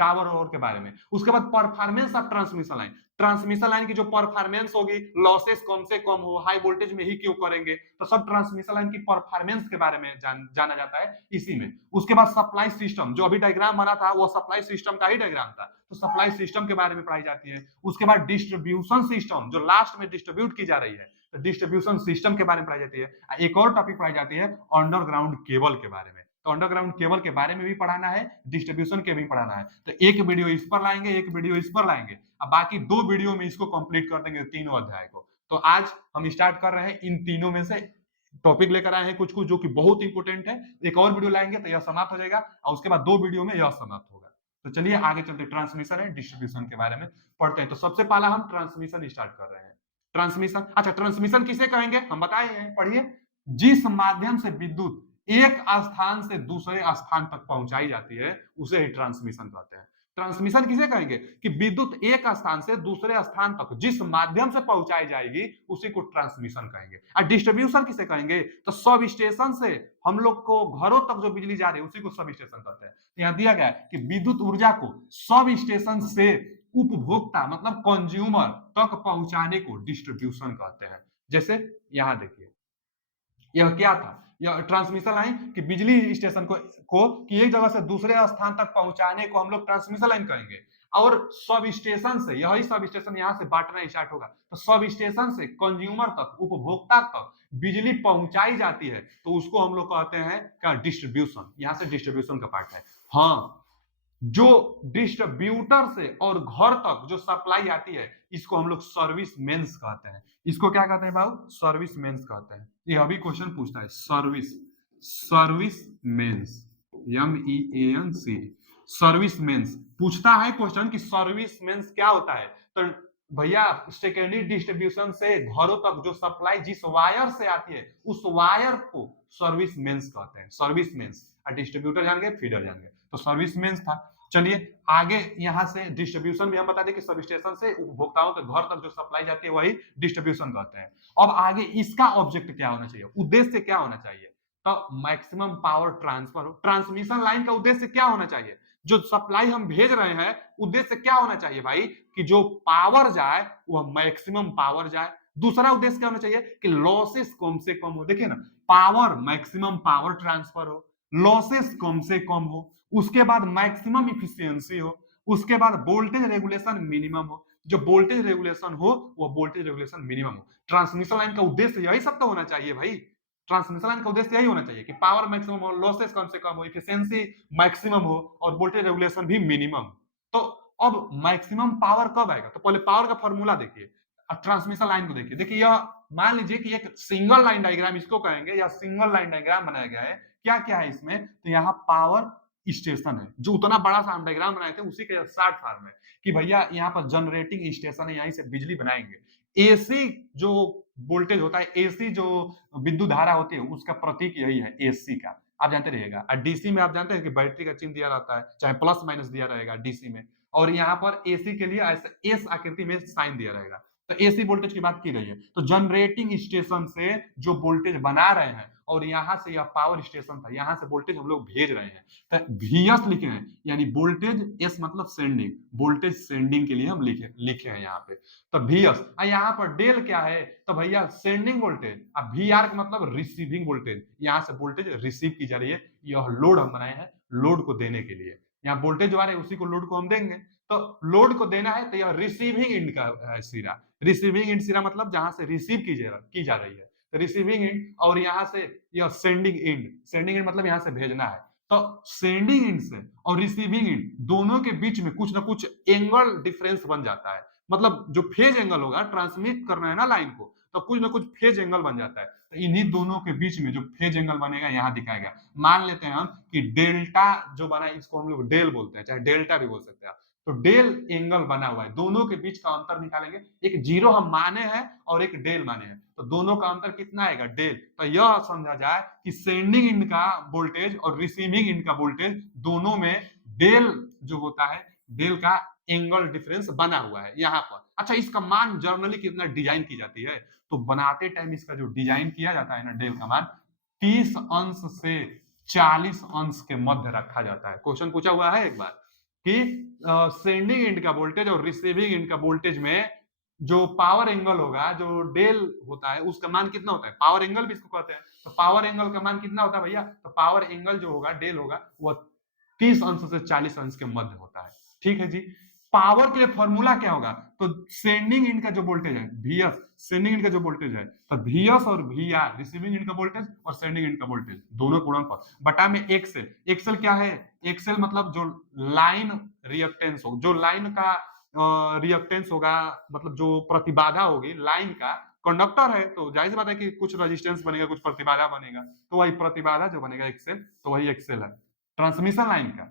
टावर और के बारे में। उसके बाद performance of transmission line, transmission line की जो परफॉर्मेंस होगी, लॉसेस कम से कम हो, हाई वोल्टेज में ही क्यों करेंगे, तो सब ट्रांसमिशन लाइन की परफॉर्मेंस के बारे में जाना जाता है इसी में। उसके बाद सप्लाई सिस्टम, जो अभी डायग्राम बना था वो सप्लाई सिस्टम का ही डायग्राम था, तो सप्लाई सिस्टम के बारे में पढ़ाई जाती है। उसके बाद डिस्ट्रीब्यूशन सिस्टम, जो लास्ट में डिस्ट्रीब्यूट की जा रही है, तो डिस्ट्रीब्यूशन सिस्टम के बारे में पढ़ाई जाती है। एक और टॉपिक पढ़ाई जाती है अंडरग्राउंड केबल के बारे में, तो अंडरग्राउंड केबल के बारे में भी पढ़ाना है, डिस्ट्रीब्यूशन के भी पढ़ाना है। तो एक वीडियो इस पर लाएंगे, एक वीडियो इस पर लाएंगे, अब बाकी 2 वीडियो में इसको कंप्लीट कर देंगे तीनों अध्याय को। तो आज हम स्टार्ट कर रहे हैं इन तीनों में से टॉपिक लेकर आए हैं कुछ कुछ जो कि बहुत इंपॉर्टेंट है। एक और वीडियो लाएंगे तो यह समाप्त हो जाएगा, और उसके बाद 2 वीडियो में यह समाप्त होगा। तो चलिए आगे चलते ट्रांसमिशन एंड डिस्ट्रीब्यूशन के बारे में पढ़ते हैं। तो सबसे पहला हम ट्रांसमिशन स्टार्ट कर रहे हैं। ट्रांसमिशन, अच्छा ट्रांसमिशन किसे कहेंगे हम बताए हैं, पढ़िए। जिस माध्यम से विद्युत एक स्थान से दूसरे स्थान तक पहुंचाई जाती है उसे ही ट्रांसमिशन कहते हैं। ट्रांसमिशन किसे कहेंगे कि विद्युत एक स्थान से दूसरे स्थान तक जिस माध्यम से पहुंचाई जाएगी उसी को ट्रांसमिशन कहेंगे। और डिस्ट्रीब्यूशन किसे कहेंगे, तो सब स्टेशन से हम लोग को घरों तक जो बिजली जा रही है उसी को सब स्टेशन कहते हैं। यहाँ दिया गया है कि विद्युत ऊर्जा को सब स्टेशन से उपभोक्ता मतलब कंज्यूमर तक पहुंचाने को डिस्ट्रीब्यूशन कहते हैं। जैसे यहां देखिए, यह क्या था, यह ट्रांसमिशन लाइन कि बिजली स्टेशन को कि एक जगह से दूसरे स्थान तक पहुंचाने को हम लोग ट्रांसमिशन लाइन कहेंगे। और सब स्टेशन से, यही सब स्टेशन यहां से बांटना स्टार्ट होगा, तो सब स्टेशन से कंज्यूमर तक, उपभोक्ता तक बिजली पहुंचाई जाती है, तो उसको हम लोग कहते हैं क्या, डिस्ट्रीब्यूशन। यहां से डिस्ट्रीब्यूशन का पार्ट है। हाँ, जो डिस्ट्रीब्यूटर से और घर तक जो सप्लाई आती है, इसको हम लोग सर्विस मेंस कहते हैं। इसको क्या कहते हैं बाबू, सर्विस मेंस कहते हैं। ये अभी क्वेश्चन पूछता है, service, service mains, MEANC, service mains पूछता है क्वेश्चन कि सर्विस मेंस क्या होता है। तो भैया सेकेंडरी डिस्ट्रीब्यूशन से घरों तक जो सप्लाई जिस वायर से आती है, उस वायर को सर्विस मेंस कहते हैं, सर्विस मेंस। डिस्ट्रीब्यूटर जान गए, फीडर जान गए, तो सर्विस मेंस था। चलिए आगे, यहां से डिस्ट्रीब्यूशन भी हम बता दें कि सब स्टेशन से उपभोक्ताओं के घर तक जो सप्लाई जाती है वही डिस्ट्रीब्यूशन कहते हैं। अब आगे इसका ऑब्जेक्ट क्या होना चाहिए, उद्देश्य क्या होना चाहिए, तो maximum power transfer. Transmission line का उद्देश्य क्या होना चाहिए, जो सप्लाई हम भेज रहे हैं उद्देश्य क्या होना चाहिए भाई, कि जो पावर जाए वह मैक्सिमम पावर जाए। दूसरा उद्देश्य क्या होना चाहिए कि लॉसेस कम से कम हो। देखिए ना, पावर, मैक्सिमम पावर ट्रांसफर हो, लॉसेस कम से कम हो, उसके बाद मैक्सिमम इफिशियंसी हो, उसके बाद वोल्टेज रेगुलेशन मिनिमम हो। जो वोल्टेज रेगुलेशन हो वो वोल्टेज रेगुलेशन मिनिमम हो। ट्रांसमिशन लाइन का उद्देश्य यही सब तो होना चाहिए भाई। ट्रांसमिशन लाइन का उद्देश्य यही होना चाहिए कि पावर मैक्सिमम हो, लॉसेस कम से कम हो, इफिशियंसी मैक्सिमम हो और वोल्टेज रेगुलेशन भी मिनिमम। तो अब मैक्सिमम पावर कब आएगा, तो पहले पावर का फॉर्मूला देखिए, अब ट्रांसमिशन लाइन को देखिए। देखिए यह मान लीजिए कि एक सिंगल लाइन डायग्राम इसको कहेंगे, या सिंगल लाइन डायग्राम बनाया गया है। क्या क्या है इसमें, तो यहाँ पावर स्टेशन है, जो उतना बड़ा सा हम डायग्राम बनाए थे उसी के शॉर्ट फॉर्म में, कि भैया यहाँ पर जनरेटिंग स्टेशन है, यहीं से बिजली बनाएंगे। एसी जो वोल्टेज होता है, एसी जो विद्युत धारा होती है, उसका प्रतीक यही है एसी का, आप जानते रहिएगा। और डीसी में आप जानते हैं कि बैटरी का चिन्ह दिया रहता है, चाहे प्लस माइनस दिया रहेगा डीसी में, और यहाँ पर एसी के लिए ऐसे एस आकृति में साइन दिया रहेगा। तो एसी वोल्टेज की बात की गई है, तो जनरेटिंग स्टेशन से जो वोल्टेज बना रहे हैं, और यहाँ से यह पावर स्टेशन था, यहाँ से वोल्टेज हम लोग भेज रहे हैं, तो VS लिखे हैं, यानी वोल्टेज, एस मतलब सेंडिंग, वोल्टेज सेंडिंग के लिए हम लिखे हैं यहाँ पे। तो VS, यहाँ पर डेल क्या है, तो भैया सेंडिंग वोल्टेज, अब VR का मतलब रिसीविंग वोल्टेज, यहाँ से वोल्टेज रिसीव की जा रही है। यह लोड हम बनाए हैं लोड को देने के लिए, यहाँ वोल्टेज जो आ रहा है उसी को लोड को हम देंगे। तो लोड को देना है, तो यह रिसीविंग एंड का सिरा, रिसीविंग एंड सिरा मतलब जहां से रिसीव की जा रही है, तो रिसीविंग एंड, और यहाँ से यह सेंडिंग एंड, सेंडिंग एंड मतलब यहाँ से भेजना है। तो सेंडिंग एंड से और रिसीविंग एंड दोनों के बीच में कुछ ना कुछ एंगल डिफरेंस बन जाता है, मतलब जो फेज एंगल होगा, ट्रांसमिट करना है ना लाइन को, तो कुछ ना कुछ फेज एंगल बन जाता है। तो इन्हीं दोनों के बीच में जो फेज एंगल बनेगा यहाँ दिखाया गया। मान लेते हैं हम कि डेल्टा जो बना है, इसको हम लोग डेल बोलते हैं, चाहे डेल्टा भी बोल सकते हैं। तो डेल एंगल बना हुआ है, दोनों के बीच का अंतर निकालेंगे, एक जीरो हम माने हैं और एक डेल माने हैं, तो दोनों का अंतर कितना आएगा, डेल। तो यह समझा जाए कि सेंडिंग एंड का वोल्टेज और रिसीविंग एंड का वोल्टेज दोनों में डेल जो होता है, डेल का एंगल डिफरेंस बना हुआ है यहाँ पर। अच्छा, इसका मान जर्नली कितना डिजाइन की जाती है, तो बनाते टाइम इसका जो डिजाइन किया जाता है ना, डेल का मान 30 अंश से 40 अंश के मध्य रखा जाता है। क्वेश्चन पूछा हुआ है एक बार कि सेंडिंग एंड का वोल्टेज और रिसीविंग एंड का वोल्टेज में जो पावर एंगल होगा, जो डेल होता है, उसका मान कितना होता है, पावर एंगल भी इसको कहते हैं। तो पावर एंगल का मान कितना होता है भैया, तो पावर एंगल जो होगा, डेल होगा, वह 30 अंश से 40 अंश के मध्य होता है। ठीक है जी। पावर के लिए फॉर्मूला क्या होगा, तो सेंडिंग एंड का जो वोल्टेज है VS, सेंडिंग एंड का जो वोल्टेज है, तो VS और VR रिसीविंग एंड का वोल्टेज और सेंडिंग एंड का वोल्टेज दोनों गुणनफल बटा में एक्सएल। एक्सएल क्या है, एक्सएल मतलब जो लाइन रिएक्टेंस हो, जो लाइन का रिएक्टेंस होगा, मतलब जो प्रतिबाधा होगी लाइन का, कंडक्टर है तो जाहिर सी बात है कि कुछ रेजिस्टेंस बनेगा, कुछ प्रतिबाधा बनेगा, तो वही प्रतिबाधा जो बनेगा एक्सएल, तो वही एक्सएल है। ट्रांसमिशन लाइन का,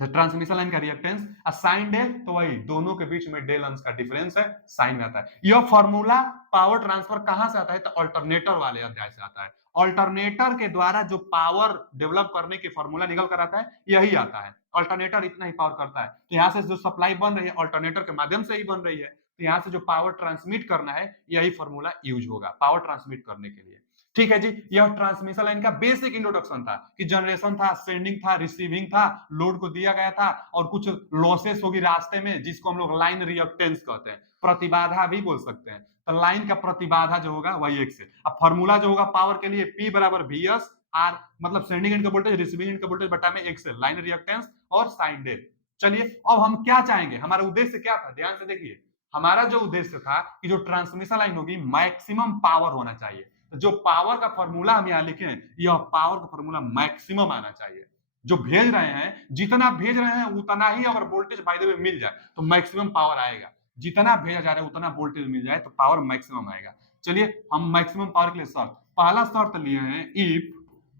ट्रांसमिशन लाइन का रिएक्टेंस साइन डेल, तो वही दोनों के बीच में डेल अंश का डिफरेंस है, साइन में आता है। यह फॉर्मूला पावर ट्रांसफर कहां से आता है, तो अल्टरनेटर वाले अध्याय से आता है। अल्टरनेटर के द्वारा जो पावर डेवलप करने की फॉर्मूला निकल कर आता है, यही आता है। अल्टरनेटर इतना ही पावर करता है, तो यहाँ से जो सप्लाई बन रही है अल्टरनेटर के माध्यम से ही बन रही है, तो यहाँ से जो पावर ट्रांसमिट करना है, यही फॉर्मूला यूज होगा पावर ट्रांसमिट करने के लिए। ठीक है जी, यह ट्रांसमिशन लाइन का बेसिक इंट्रोडक्शन था कि जनरेशन था, सेंडिंग था, रिसीविंग था, लोड को दिया गया था और कुछ लॉसेस होगी रास्ते में जिसको हम लोग लाइन रिएक्टेंस कहते हैं, प्रतिबाधा भी बोल सकते हैं। तो लाइन का प्रतिबाधा जो होगा वही एक्स है। अब फॉर्मूला जो होगा पावर के लिए P बराबर VS आर मतलब सेंडिंग एंड का वोल्टेज रिसीविंग एंड का वोल्टेज बटा में एक्स है, लाइन रिएक्टेंस और साइन डेल। चलिए अब हम क्या चाहेंगे, हमारा उद्देश्य क्या था, ध्यान से देखिए। हमारा जो उद्देश्य था कि जो ट्रांसमिशन लाइन होगी मैक्सिमम पावर होना चाहिए। तो जो पावर का फॉर्मूला हम यहाँ लिखे हैं, यह पावर का फॉर्मूला मैक्सिमम आना चाहिए। जो भेज रहे हैं, जितना भेज रहे हैं उतना ही अगर वोल्टेज बाय द वे मिल जाए तो मैक्सिमम पावर आएगा। जितना भेजा जा रहा है उतना वोल्टेज मिल जाए तो पावर मैक्सिमम आएगा। चलिए हम मैक्सिमम पावर के लिए शर्त, पहला शर्त लिए हैं इफ,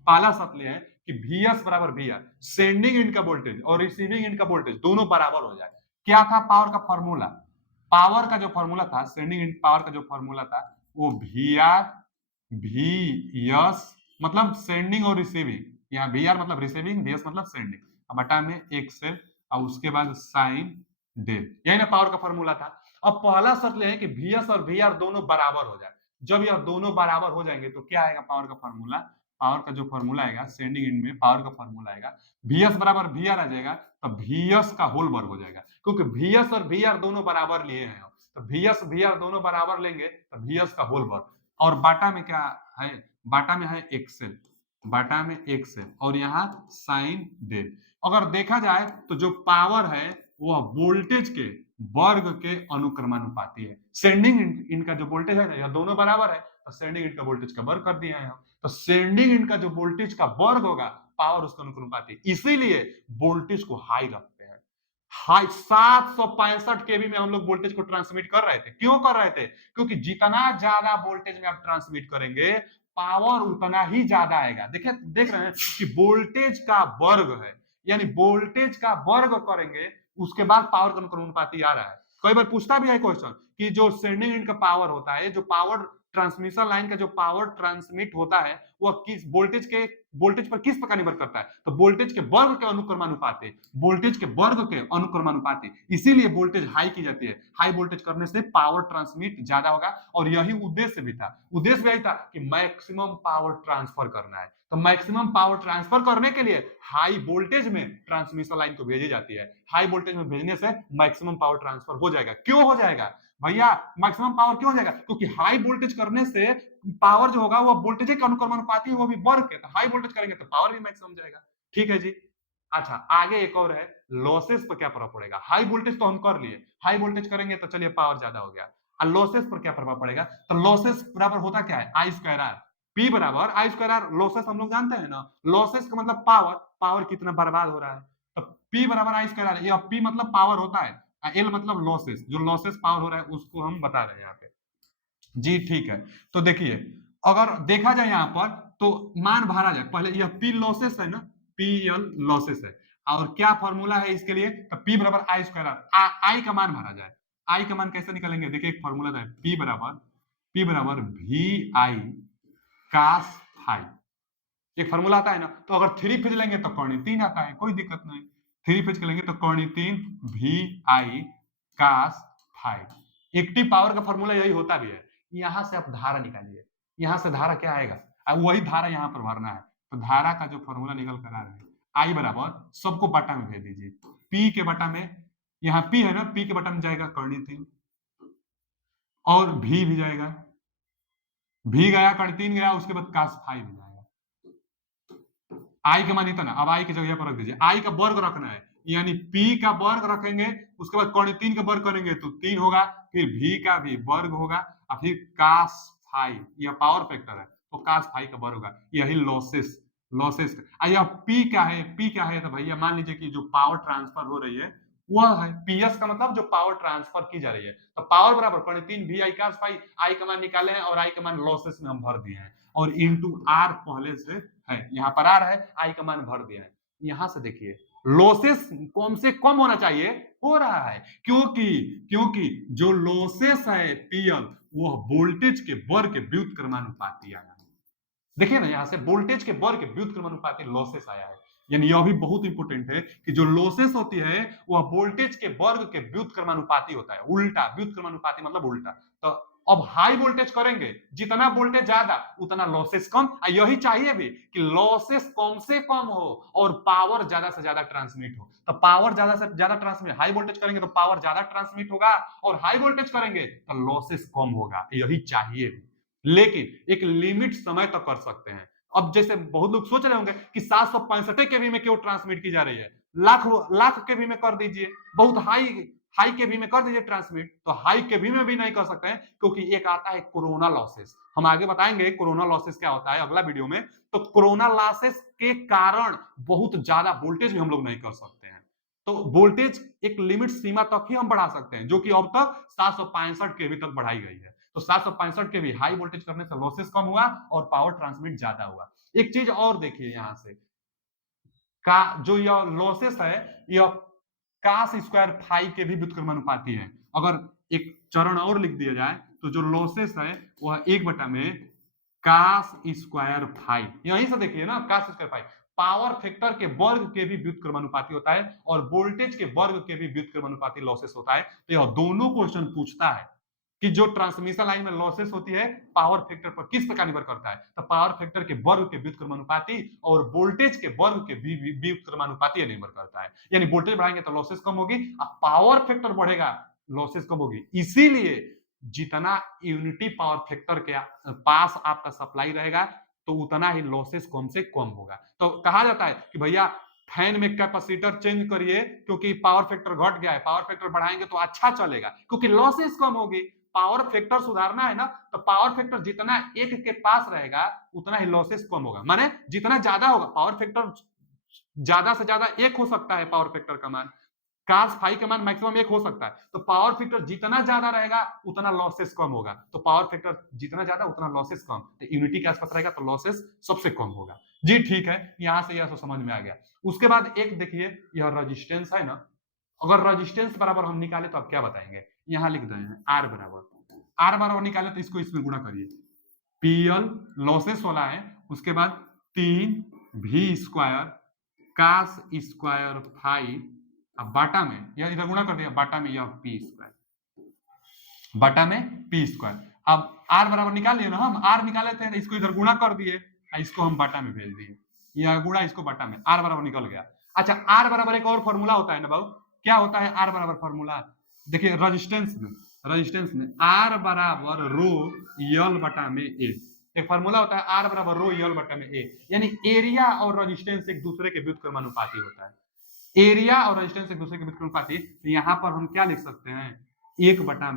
पहला शर्त लिए हैं कि VS बराबर VR, सेंडिंग एंड का वोल्टेज और रिसीविंग एंड का वोल्टेज दोनों बराबर हो जाए। क्या था पावर का फॉर्मूला, पावर का जो फॉर्मूला था, सेंडिंग एंड पावर का जो फॉर्मूला था वो VR VS मतलब सेंडिंग और रिसीविंग, यहाँ VR मतलब रिसीविंग, VS मतलब सेंडिंग, अब बटा में एक्सेल और उसके बाद साइन डेल, यही ना पावर का फॉर्मूला था। अब पहला शर्त ले है कि VS और VR दोनों बराबर हो जाए। जब यह दोनों बराबर हो जाएंगे तो क्या आएगा पावर का फॉर्मूला, पावर का जो फॉर्मूला आएगा सेंडिंग एंड में पावर का फॉर्मूला आएगा VS बराबर VR आ जाएगा, तो VS का होल वर्ग हो जाएगा, क्योंकि VS और VR दोनों बराबर लिए हैं, तो VS VR दोनों बराबर लेंगे तो VS का होल वर्ग, और बाटा में क्या है, बाटा में है एक्सेल, बाटा में एक्सेल और यहाँ साइन डेल। अगर देखा जाए तो जो पावर है वह वोल्टेज के वर्ग के अनुक्रमानुपाती है। सेंडिंग इनका जो वोल्टेज है ना, यह दोनों बराबर है तो सेंडिंग इनका वोल्टेज का वर्ग कर दिया है, तो सेंडिंग इनका जो वोल्टेज का वर्ग होगा पावर उसका अनुक्रमानुपाती, इसीलिए वोल्टेज को हाई रखते हैं। हाई 765 केवी में हम लोग वोल्टेज को ट्रांसमिट कर रहे थे, क्यों कर रहे थे, क्योंकि जितना ज्यादा वोल्टेज में आप ट्रांसमिट करेंगे पावर उतना ही ज्यादा आएगा। देखिए देख रहे हैं कि वोल्टेज का वर्ग है, यानी वोल्टेज का वर्ग करेंगे उसके बाद पावर का अनुक्रमानुपाती आ रहा है। कई बार पूछता भी है क्वेश्चन कि जो सेंडिंग एंड का पावर होता है, जो पावर ट्रांसमिशन लाइन का जो पावर ट्रांसमिट होता है वह किस वोल्टेज पर किस प्रकार निर्भर करता है, तो वोल्टेज के वर्ग के अनुक्रमानुपाती, वोल्टेज के वर्ग के अनुक्रमानुपाती, इसीलिए वोल्टेज हाई की जाती है। हाई वोल्टेज करने से पावर ट्रांसमिट ज्यादा होगा और यही उद्देश्य भी था। उद्देश्य भी यही था कि मैक्सिमम पावर ट्रांसफर करना है, तो मैक्सिमम पावर ट्रांसफर करने के लिए हाई वोल्टेज में ट्रांसमिशन लाइन को भेजी जाती है। हाई वोल्टेज में भेजने से मैक्सिमम पावर ट्रांसफर हो जाएगा। क्यों हो जाएगा भैया मैक्सिमम पावर, क्यों हो जाएगा, क्योंकि हाई वोल्टेज करने से पावर जो होगा वो वोल्टेज के अनुक्रमानुपाती है, वो भी वर्ग के, तो हाई वोल्टेज करेंगे तो पावर भी मैक्सिमम जाएगा। ठीक है जी। अच्छा आगे एक और है, लॉसेस पर क्या प्रभाव पड़ेगा। हाई वोल्टेज तो हम कर लिए, हाई वोल्टेज करेंगे तो चलिए पावर ज्यादा हो गया, और लॉसेस पर क्या प्रभाव पड़ेगा, तो लॉसेस बराबर होता क्या है आई स्क्वायर आर, पी बराबर आई स्क्वायर आर। लॉसेस हम लोग जानते हैं ना, लॉसेस का मतलब पावर, पावर कितना बर्बाद हो रहा है, तो पी बराबर आई स्क्वायर आर, ये पी मतलब पावर होता है, एल मतलब लॉसेस, जो लॉसेस पावर हो रहा है उसको हम बता रहे हैं यहाँ पे जी। ठीक है, तो देखिए अगर देखा जाए यहाँ पर तो मान भरा जाए, पहले यह पी लॉसेस है ना, पी एल लॉसेस है, और क्या फॉर्मूला है इसके लिए, तो पी बराबर आई स्क्वायर आर, आई का मान भरा जाए। आई का मान कैसे निकालेंगे, देखिए एक फॉर्मूला है पी बराबर वी आई कास फाई, एक फॉर्मूला आता है ना, तो अगर थ्री फेज लेंगे तो कौणी 3 आता है, कोई दिक्कत नहीं, थ्री फेज के लेंगे तो कौणी 3 V I cos phi. Active power का फॉर्मूला यही होता भी है। यहां से आप धारा निकालिए, यहां से धारा क्या आएगा, अब वही धारा यहां पर भरना है, तो धारा का जो फॉर्मूला निकल कर आ रहा है आई बराबर सबको बटा में भेज दीजिए, पी के बटा में, यहाँ पी है ना, पी के बटा में जाएगा कर्णी 3 और भी जाएगा, भी गया कर्णी 3 गया, उसके बाद कास फाई भी जाएगा। आई का मान इतना, अब आई की जगह पर रख दीजिए, आई का वर्ग रखना है, यानी पी का वर्ग रखेंगे, उसके बाद कौन 3 का वर्ग करेंगे तो 3 होगा, फिर भी का भी वर्ग होगा, और फिर कास फाई, यह पावर फैक्टर है तो कास फाई का वर्ग होगा, यही लॉसेस, लॉसेस यह पी क्या है, पी क्या है, तो भैया मान लीजिए कि जो पावर ट्रांसफर हो रही है वह है पीएस का मतलब जो पावर ट्रांसफर की जा रही है, तो पावर बराबर कौन 3 भी आई कास फाई, आई का मान निकाले हैं और आई का मान लॉसेस में हम भर दिए हैं, और इंटू आर पहले से है, यहाँ पर आ रहा है, आई का मान भर दिया है। यहां से देखिए लॉसेस कम से कम होना चाहिए, हो रहा है, क्योंकि जो लॉसेस है पीएल वह वोल्टेज के वर्ग के व्युत्क्रमानुपाती आया है। देखिए ना, यहां से वोल्टेज के वर्ग के व्युत्क्रमानुपाती लॉसेस आया है, यानी यह भी बहुत इंपॉर्टेंट है कि जो लॉसेस होती है वह वोल्टेज के वर्ग के व्युत्क्रमानुपाती होता है, उल्टा व्युत्क्रमानुपाती मतलब उल्टा, तो अब हाई वोल्टेज करेंगे, जितना वोल्टेज ज्यादा उतना लॉसेस कम, यही चाहिए भी कि लॉसेस कम से कम हो और पावर ज्यादा से ज्यादा ट्रांसमिट हो। तो पावर ज्यादा से ज्यादा ट्रांसमिट, हाई वोल्टेज करेंगे तो पावर ज्यादा ट्रांसमिट होगा और हाई वोल्टेज करेंगे तो लॉसेस कम होगा, यही चाहिए भी। लेकिन एक लिमिट समय तक कर सकते हैं। अब जैसे बहुत लोग सोच रहे होंगे कि 765 केवी में क्यों ट्रांसमिट की जा रही है, लाख लाख केवी में कर दीजिए, बहुत हाई हाई केवी में कर दीजिए ट्रांसमिट। तो हाई केवी में भी नहीं कर सकते हैं क्योंकि एक आता है कोरोना लॉसेस, हम आगे बताएंगे कोरोना लॉसेस क्या होता है अगला वीडियो में। तो कोरोना लॉसेस के कारण बहुत ज्यादा वोल्टेज भी हम लोग नहीं कर सकते हैं। तो वोल्टेज एक लिमिट सीमा तक ही हम बढ़ा सकते हैं, जो कि अब तक 765 केवी तक बढ़ाई गई है। तो 765 केवी हाई वोल्टेज करने से लॉसेस कम हुआ और पावर ट्रांसमिट ज्यादा हुआ। एक चीज और देखिए यहां से, का जो यह लॉसेस है यह कास स्क्वायर फाई के भी व्युत्क्रमानुपाती है। अगर एक चरण और लिख दिया जाए तो जो लॉसेस है वह 1 में कास स्क्वायर फाई, यहीं से देखिए ना, cos square phi power factor के वर्ग के भी व्युत्क्रमानुपाती होता है और वोल्टेज के वर्ग के भी व्युत्क्रमानुपाती लॉसेस होता है। तो यह दोनों क्वेश्चन पूछता है कि जो ट्रांसमिशन लाइन में लॉसेस होती है पावर फैक्टर पर किस प्रकार निर्भर करता है, तो पावर फैक्टर के वर्ग के व्युत्क्रमानुपाती और वोल्टेज के वर्ग के व्युत्क्रमानुपाती निर्भर करता है। यानी वोल्टेज बढ़ाएंगे तो लॉसेस कम होगी और पावर फैक्टर बढ़ेगा लॉसेस कम होगी। इसीलिए जितना यूनिटी पावर फैक्टर के पास आपका सप्लाई रहेगा तो उतना ही लॉसेस कम से कम होगा। तो कहा जाता है कि भैया फैन में कैपेसिटर चेंज करिए क्योंकि पावर फैक्टर घट गया है, पावर फैक्टर बढ़ाएंगे तो अच्छा चलेगा क्योंकि लॉसेस कम होगी। पावर फैक्टर सुधारना है ना, तो पावर फैक्टर जितना 1 के पास रहेगा उतना ही लॉसेस कम होगा। माने जितना ज्यादा होगा पावर फैक्टर, ज्यादा से ज्यादा 1 हो सकता है पावर फैक्टर का मान, कास फाई का मान मैक्सिमम 1 हो सकता है। तो पावर फैक्टर जितना ज्यादा रहेगा उतना लॉसेस कम होगा। तो पावर फैक्टर जितना ज्यादा उतना लॉसेस कम, तो यूनिटी के आसपास रहेगा तो लॉसेस सबसे कम होगा। जी ठीक है, यहां से यह तो समझ में आ गया। उसके बाद एक देखिए यह रेजिस्टेंस है ना, अगर रेजिस्टेंस बराबर हम निकाले तो आप क्या बताएंगे, यहां लिख रहे हैं आर बराबर, आर बराबर निकाले तो इसको इसमें गुणा करिए, पीएल लॉसेस वाला है, उसके बाद 3 भी स्क्वायर कास स्क्वायर फाई, अब बाटा में यह इधर गुणा कर दिया, बाटा में यह पी स्क्वायर, बाटा में पी स्क्वायर। अब आर बराबर निकाल लिए ना, हम आर निकाले थे इसको इधर गुणा कर दिए, इसको हम बाटा में भेज दिए, यह गुणा इसको बाटा में, आर बराबर निकल गया। अच्छा आर बराबर एक और फॉर्मूला होता है ना बाबू, क्या होता है आर बराबर फॉर्मूला, देखिए रेजिस्टेंस में आर बराबर रो यल बटा में ए, एक फॉर्मूला होता है आर बराबर रो यल बटा में ए, यानी एरिया और रेजिस्टेंस एक दूसरे के व्युत्क्रमानुपाती होता है। एरिया और रेजिस्टेंस एक दूसरे के व्युत्क्रमानुपाती, तो यहां पर हम क्या लिख सकते हैं, 1 बटा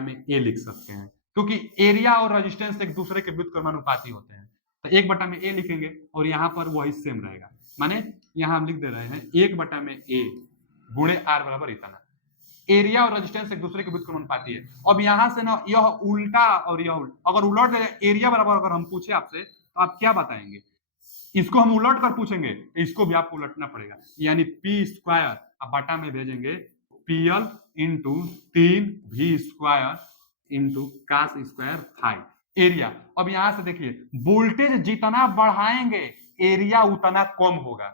में ए लिख सकते हैं क्योंकि एरिया और रेजिस्टेंस एक दूसरे के व्युत्क्रमानुपाती होते हैं। तो 1 बटा में ए लिखेंगे और यहां पर वही सेम रहेगा, माने यहां हम लिख दे रहे हैं 1 बटा में ए गुणे आर बराबर इतना। एरिया और रेजिस्टेंस एक दूसरे के व्युत्क्रमानुपाती है। अब यहां से ना यह उल्टा और यह उल्टा, अगर उलट एरिया बराबर अगर हम पूछे आपसे तो आप क्या बताएंगे, इसको हम उलट कर पूछेंगे, इसको भी आपको उलटना पड़ेगा, यानी पी स्क्वायर अब बटा में भेजेंगे पीएल इंटू 3 भी square into cos square five area. अब यहां से देखिए वोल्टेज जितना बढ़ाएंगे एरिया उतना कम होगा।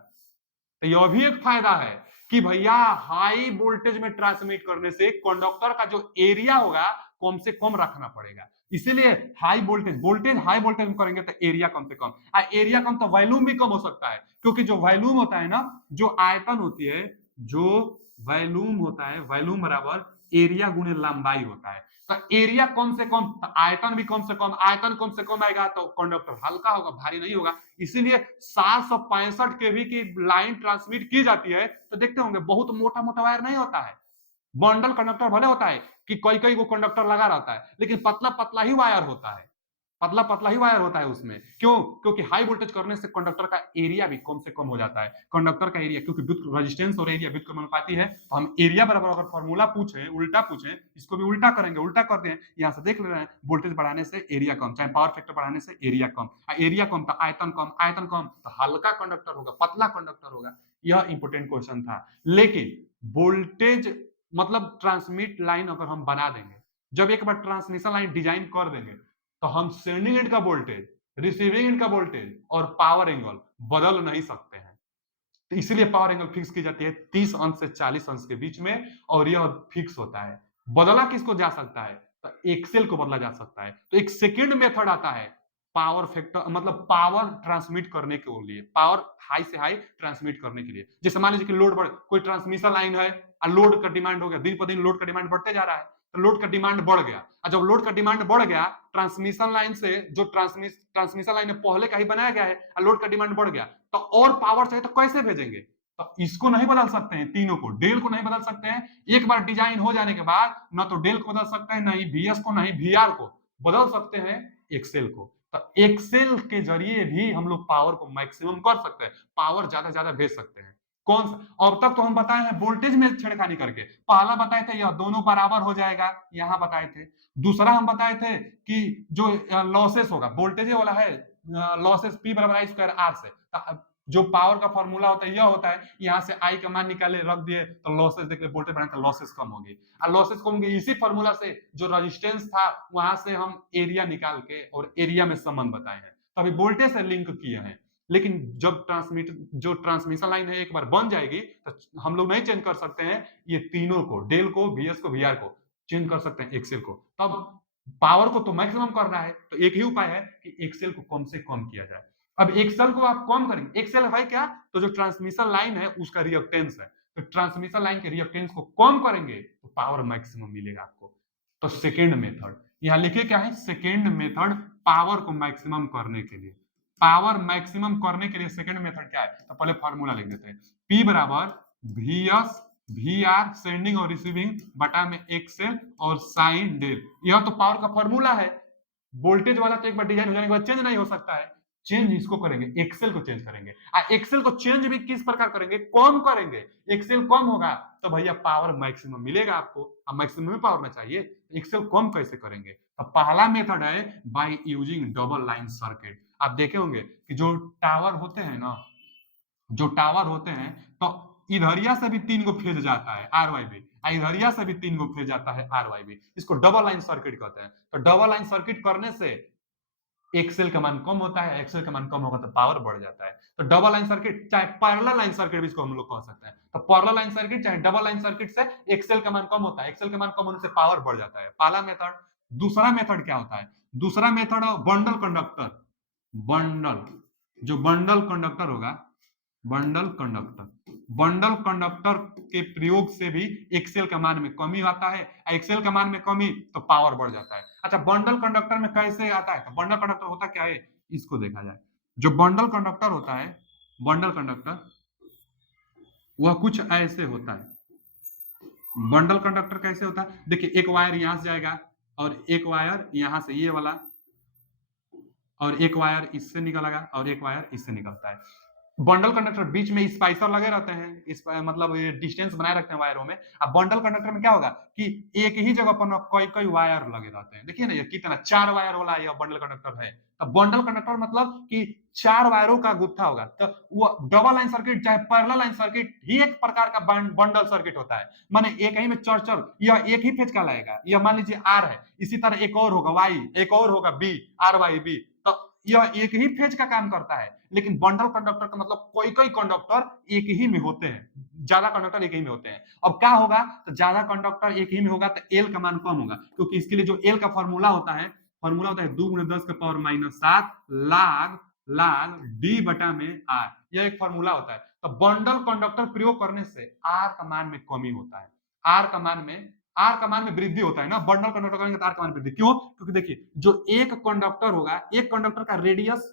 तो यह भी एक फायदा है कि भैया हाई वोल्टेज में ट्रांसमिट करने से कंडक्टर का जो एरिया होगा कम से कम रखना पड़ेगा, इसीलिए हाई वोल्टेज हाई वोल्टेज में करेंगे तो एरिया कम से कम, एरिया कम तो वॉल्यूम भी कम हो सकता है क्योंकि जो वॉल्यूम होता है ना, जो आयतन होती है, जो वॉल्यूम होता है, वॉल्यूम बराबर एरिया गुणे लंबाई होता है। तो एरिया कम से कम तो आयतन भी कम से कम, आयतन कम से कम आएगा तो कंडक्टर हल्का होगा, भारी नहीं होगा। इसीलिए 765 केवी की लाइन ट्रांसमिट की जाती है तो देखते होंगे बहुत मोटा मोटा वायर नहीं होता है, बंडल कंडक्टर भले होता है कि कई कई को कंडक्टर लगा रहता है लेकिन पतला पतला ही वायर होता है, पतला पतला ही वायर होता है उसमें। क्यों? क्योंकि हाई वोल्टेज करने से कंडक्टर का एरिया भी कम से कम हो जाता है। कंडक्टर का एरिया, क्योंकि रेजिस्टेंस और एरिया व्युत्क्रमानुपाती है, तो हम एरिया बराबर अगर फॉर्मूला पूछे उल्टा पूछे, इसको भी उल्टा करेंगे, उल्टा कर दें, यहां से देख ले रहे हैं वोल्टेज बढ़ाने से एरिया कम, चाहे पावर फैक्टर बढ़ाने से एरिया कम, एरिया कम तो आयतन कम, आयतन कम तो हल्का कंडक्टर होगा, पतला कंडक्टर होगा। यह इंपोर्टेंट क्वेश्चन था। लेकिन वोल्टेज मतलब ट्रांसमिट लाइन अगर हम बना देंगे, जब एक बार ट्रांसमिशन लाइन डिजाइन कर देंगे तो हम सेंडिंग एंड का वोल्टेज, रिसीविंग एंड का वोल्टेज और पावर एंगल बदल नहीं सकते हैं। तो इसलिए पावर एंगल फिक्स की जाती है 30 अंश से 40 अंश के बीच में और यह फिक्स होता है। बदला किसको जा सकता है? तो एक्सेल को बदला जा सकता है। तो एक सेकेंड मेथड आता है पावर फैक्टर, मतलब पावर ट्रांसमिट करने के लिए, पावर हाई से हाई ट्रांसमिट करने के लिए। जैसे मान लीजिए कि लोड बढ़, कोई ट्रांसमिशन लाइन है और लोड का डिमांड हो गया, दिन पर दिन लोड का डिमांड बढ़ते जा रहा है, तो लोड का डिमांड बढ़ गया, और जब लोड का डिमांड बढ़ गया, ट्रांसमिशन लाइन से जो ट्रांसमिशन लाइन पहले का ही बनाया गया है और लोड का डिमांड बढ़ गया, तो और पावर चाहिए तो कैसे भेजेंगे? तो इसको नहीं बदल सकते हैं, तीनों को, डेल को नहीं बदल सकते हैं। एक बार डिजाइन हो जाने के बाद ना तो डेल को बदल सकते हैं, ना ही VS को, ना ही VR को, बदल सकते हैं एक्सेल को। तो एक्सेल के जरिए भी हम लोग पावर को मैक्सिमम कर सकते हैं, पावर ज्यादा ज्यादा भेज सकते हैं। कौन सा? अब तक तो हम बताए हैं वोल्टेज में छेड़खानी करके, पहला बताए थे यह दोनों बराबर हो जाएगा, यहां बताए थे। दूसरा हम बताए थे कि जो लॉसेस होगा, वोल्टेज वाला है, लॉसेस P बराबर I स्क्वायर R से, जो पावर का फॉर्मूला होता है यह होता है, यहाँ से I का मान निकाले रख दिए तो लॉसेस देख वोल्टेज बढ़ाने तो लॉसेस कम होगी, और लॉसेस कम होंगे, इसी फॉर्मूला से जो रेजिस्टेंस था वहां से हम एरिया निकाल के और एरिया में संबंध बताए हैं, तो अभी वोल्टेज से लिंक किए हैं। लेकिन जब जो ट्रांसमिशन लाइन है एक बार बन जाएगी तो हम लोग नहीं चेंज कर सकते हैं ये तीनों को, डेल को, VS को, VR को चेंज कर सकते हैं एक्सेल को। तब पावर को तो मैक्सिमम करना है, तो एक ही उपाय है कि एक्सेल को कम से कम किया जाए। अब एक्सेल को आप कम करेंगे, एक्सेल भाई क्या, तो जो ट्रांसमिशन लाइन है उसका रिएक्टेंस है, तो ट्रांसमिशन लाइन के रिएक्टेंस को कम करेंगे तो पावर मैक्सिमम मिलेगा आपको। तो सेकेंड मेथड यहां लिखे क्या है, सेकेंड मेथड पावर को मैक्सिमम करने के लिए, पावर मैक्सिमम करने के लिए सेकेंड मेथड क्या है, तो पहले फॉर्मूला लिख देते हैं, P बराबर VS VR सेंडिंग और रिसीविंग बटा में एक्सेल और साइन डेल, यह तो पावर का फॉर्मूला है। वोल्टेज वाला तो एक बार डिजाइन हो जाने के बाद चेंज नहीं हो सकता है, चेंज इसको करेंगे, एक्सेल को चेंज करेंगे। एक्सेल को चेंज भी किस प्रकार करेंगे, कम करेंगे, एक्सेल कम होगा तो भैया पावर मैक्सिमम मिलेगा आपको, अब मैक्सिमम पावर में चाहिए, एक्सेल कम कैसे करेंगे? तो पहला मेथड है by using double line circuit. आप देखे होंगे कि जो टावर होते हैं ना, जो टावर होते हैं तो इधरिया से भी 3 गो फेज जाता है RYB, इधरिया से भी 3 गो फेज जाता है RYB, इसको डबल लाइन सर्किट कहते हैं। तो डबल लाइन सर्किट करने से एक्सेल का मान कम होता है, एक्सेल का मान कम होगा तो पावर बढ़ जाता है। तो डबल लाइन सर्किट चाहे पैरेलल लाइन सर्किट भी इसको हम लोग कह सकते हैं, तो पैरेलल लाइन सर्किट चाहे डबल लाइन सर्किट से एक्सेल का मान कम होता है, एक्सेल का मान कम होने से पावर बढ़ जाता है, पहला मेथड। दूसरा मेथड क्या होता है, दूसरा मेथड बंडल कंडक्टर, बंडल, जो बंडल कंडक्टर होगा, बंडल कंडक्टर, बंडल कंडक्टर के प्रयोग से भी एक्सेल का मान में कमी आता है, एक्सेल का मान में कमी तो पावर बढ़ जाता है। अच्छा बंडल कंडक्टर में कैसे आता है, तो बंडल कंडक्टर होता क्या है इसको देखा जाए। जो बंडल कंडक्टर होता है, बंडल कंडक्टर वह कुछ ऐसे होता है। बंडल कंडक्टर कैसे होता है, देखिए एक वायर यहां से जाएगा और एक वायर यहां से ये वाला, और एक वायर इससे निकलेगा और एक वायर इससे निकलता है। बंडल कंडक्टर बीच में स्पाइसर लगे रहते हैं, इस मतलब ये डिस्टेंस बनाए रखते हैं वायरों में। अब बंडल कंडक्टर में क्या होगा कि एक ही जगह पर कई कई वायर लगे रहते हैं, देखिए ना ये कितना 4 वायर वाला ये बंडल कंडक्टर है। तो बंडल कंडक्टर मतलब कि 4 वायरों का गुत्था होगा, तो वो डबल लाइन सर्किट चाहे पैरेलल लाइन सर्किट ही एक प्रकार का बंडल सर्किट होता है, माने एक ही में चर यह एक ही फेज का लाएगा, यह मान लीजिए R है, इसी तरह एक और होगा Y, एक और होगा B, RYB, तो यह एक ही फेज का काम करता है। लेकिन बंडल कंडक्टर का मतलब कोई कोई कंडक्टर एक ही में होते हैं, ज्यादा कंडक्टर एक ही में होते हैं। अब क्या होगा, तो ज्यादा कंडक्टर एक ही में होगा तो एल का मान कम होगा, क्योंकि इसके लिए जो एल का फॉर्मूला होता है, फॉर्मूला होता है 2 × 10 की पावर -7 लाग लाग डी बटा में आर, यह एक फॉर्मूला होता है। तो बंडल कंडक्टर प्रयोग करने से आर का मान में कमी होता है, आर का मान में वृद्धि होता है ना, बंडल कंडक्टर करेंगे तो आर का मान वृद्धि क्यों, क्योंकि देखिए जो एक कंडक्टर होगा, एक कंडक्टर का रेडियस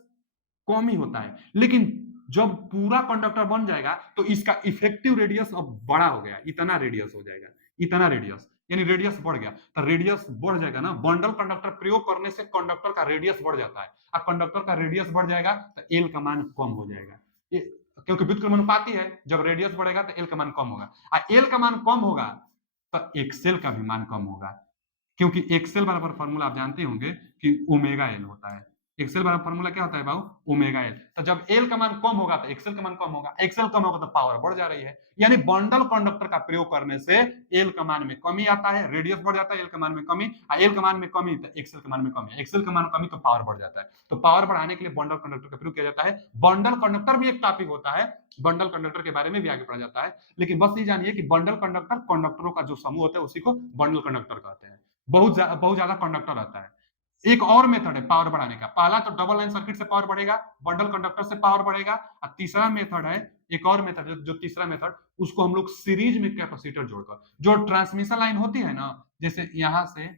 कम ही होता है, लेकिन जब पूरा कंडक्टर बन जाएगा तो इसका इफेक्टिव रेडियस अब बड़ा हो गया, इतना रेडियस हो जाएगा, इतना रेडियस, यानी रेडियस बढ़ गया, तो रेडियस बढ़ जाएगा ना, बंडल कंडक्टर प्रयोग करने से कंडक्टर का रेडियस बढ़ जाता है, अब कंडक्टर का रेडियस बढ़ जाएगा तो एल का मान कम हो जाएगा, क्योंकि व्युत्क्रमानुपाती है, जब रेडियस बढ़ेगा तो एल का मान कम होगा, एल का मान कम होगा तो एक्सेल का भी मान कम होगा, क्योंकि एक्सेल बराबर फॉर्मूला आप जानते होंगे कि ओमेगा एल होता है, एक्सेल बराबर फॉर्मूला क्या होता है बाबू, ओमेगा एल। तो जब एल का मान कम होगा तो एक्सेल का मान कम होगा, एक्सेल कम होगा तो पावर बढ़ जा रही है, यानी बंडल कंडक्टर का प्रयोग करने से एल का मान में कमी आता है, रेडियस बढ़ जाता है, एल का मान में कमी, एल का मान में कमी तो एक्सेल का मान में कमी, एक्सेल का मान कमी तो पावर बढ़ जाता है। तो पावर बढ़ाने के लिए बंडल कंडक्टर का प्रयोग किया जाता है। बंडल कंडक्टर भी एक टॉपिक होता है, बंडल कंडक्टर के बारे में भी आगे पढ़ा जाता है, लेकिन बस ये जानिए कि बंडल कंडक्टर, कंडक्टरों का जो समूह होता है उसी को बंडल कंडक्टर कहते हैं। बहुत ज्यादा कंडक्टर रहता है। एक और मेथड है पावर बढ़ाने का, पहला तो डबल लाइन सर्किट से पावर बढ़ेगा, बंडल कंडक्टर से पावर बढ़ेगा, और तीसरा मेथड है, एक और मेथड जो तीसरा मेथड, उसको हम लोग सीरीज में कैपेसिटर जोड़कर, जो ट्रांसमिशन लाइन होती है ना, जैसे यहां से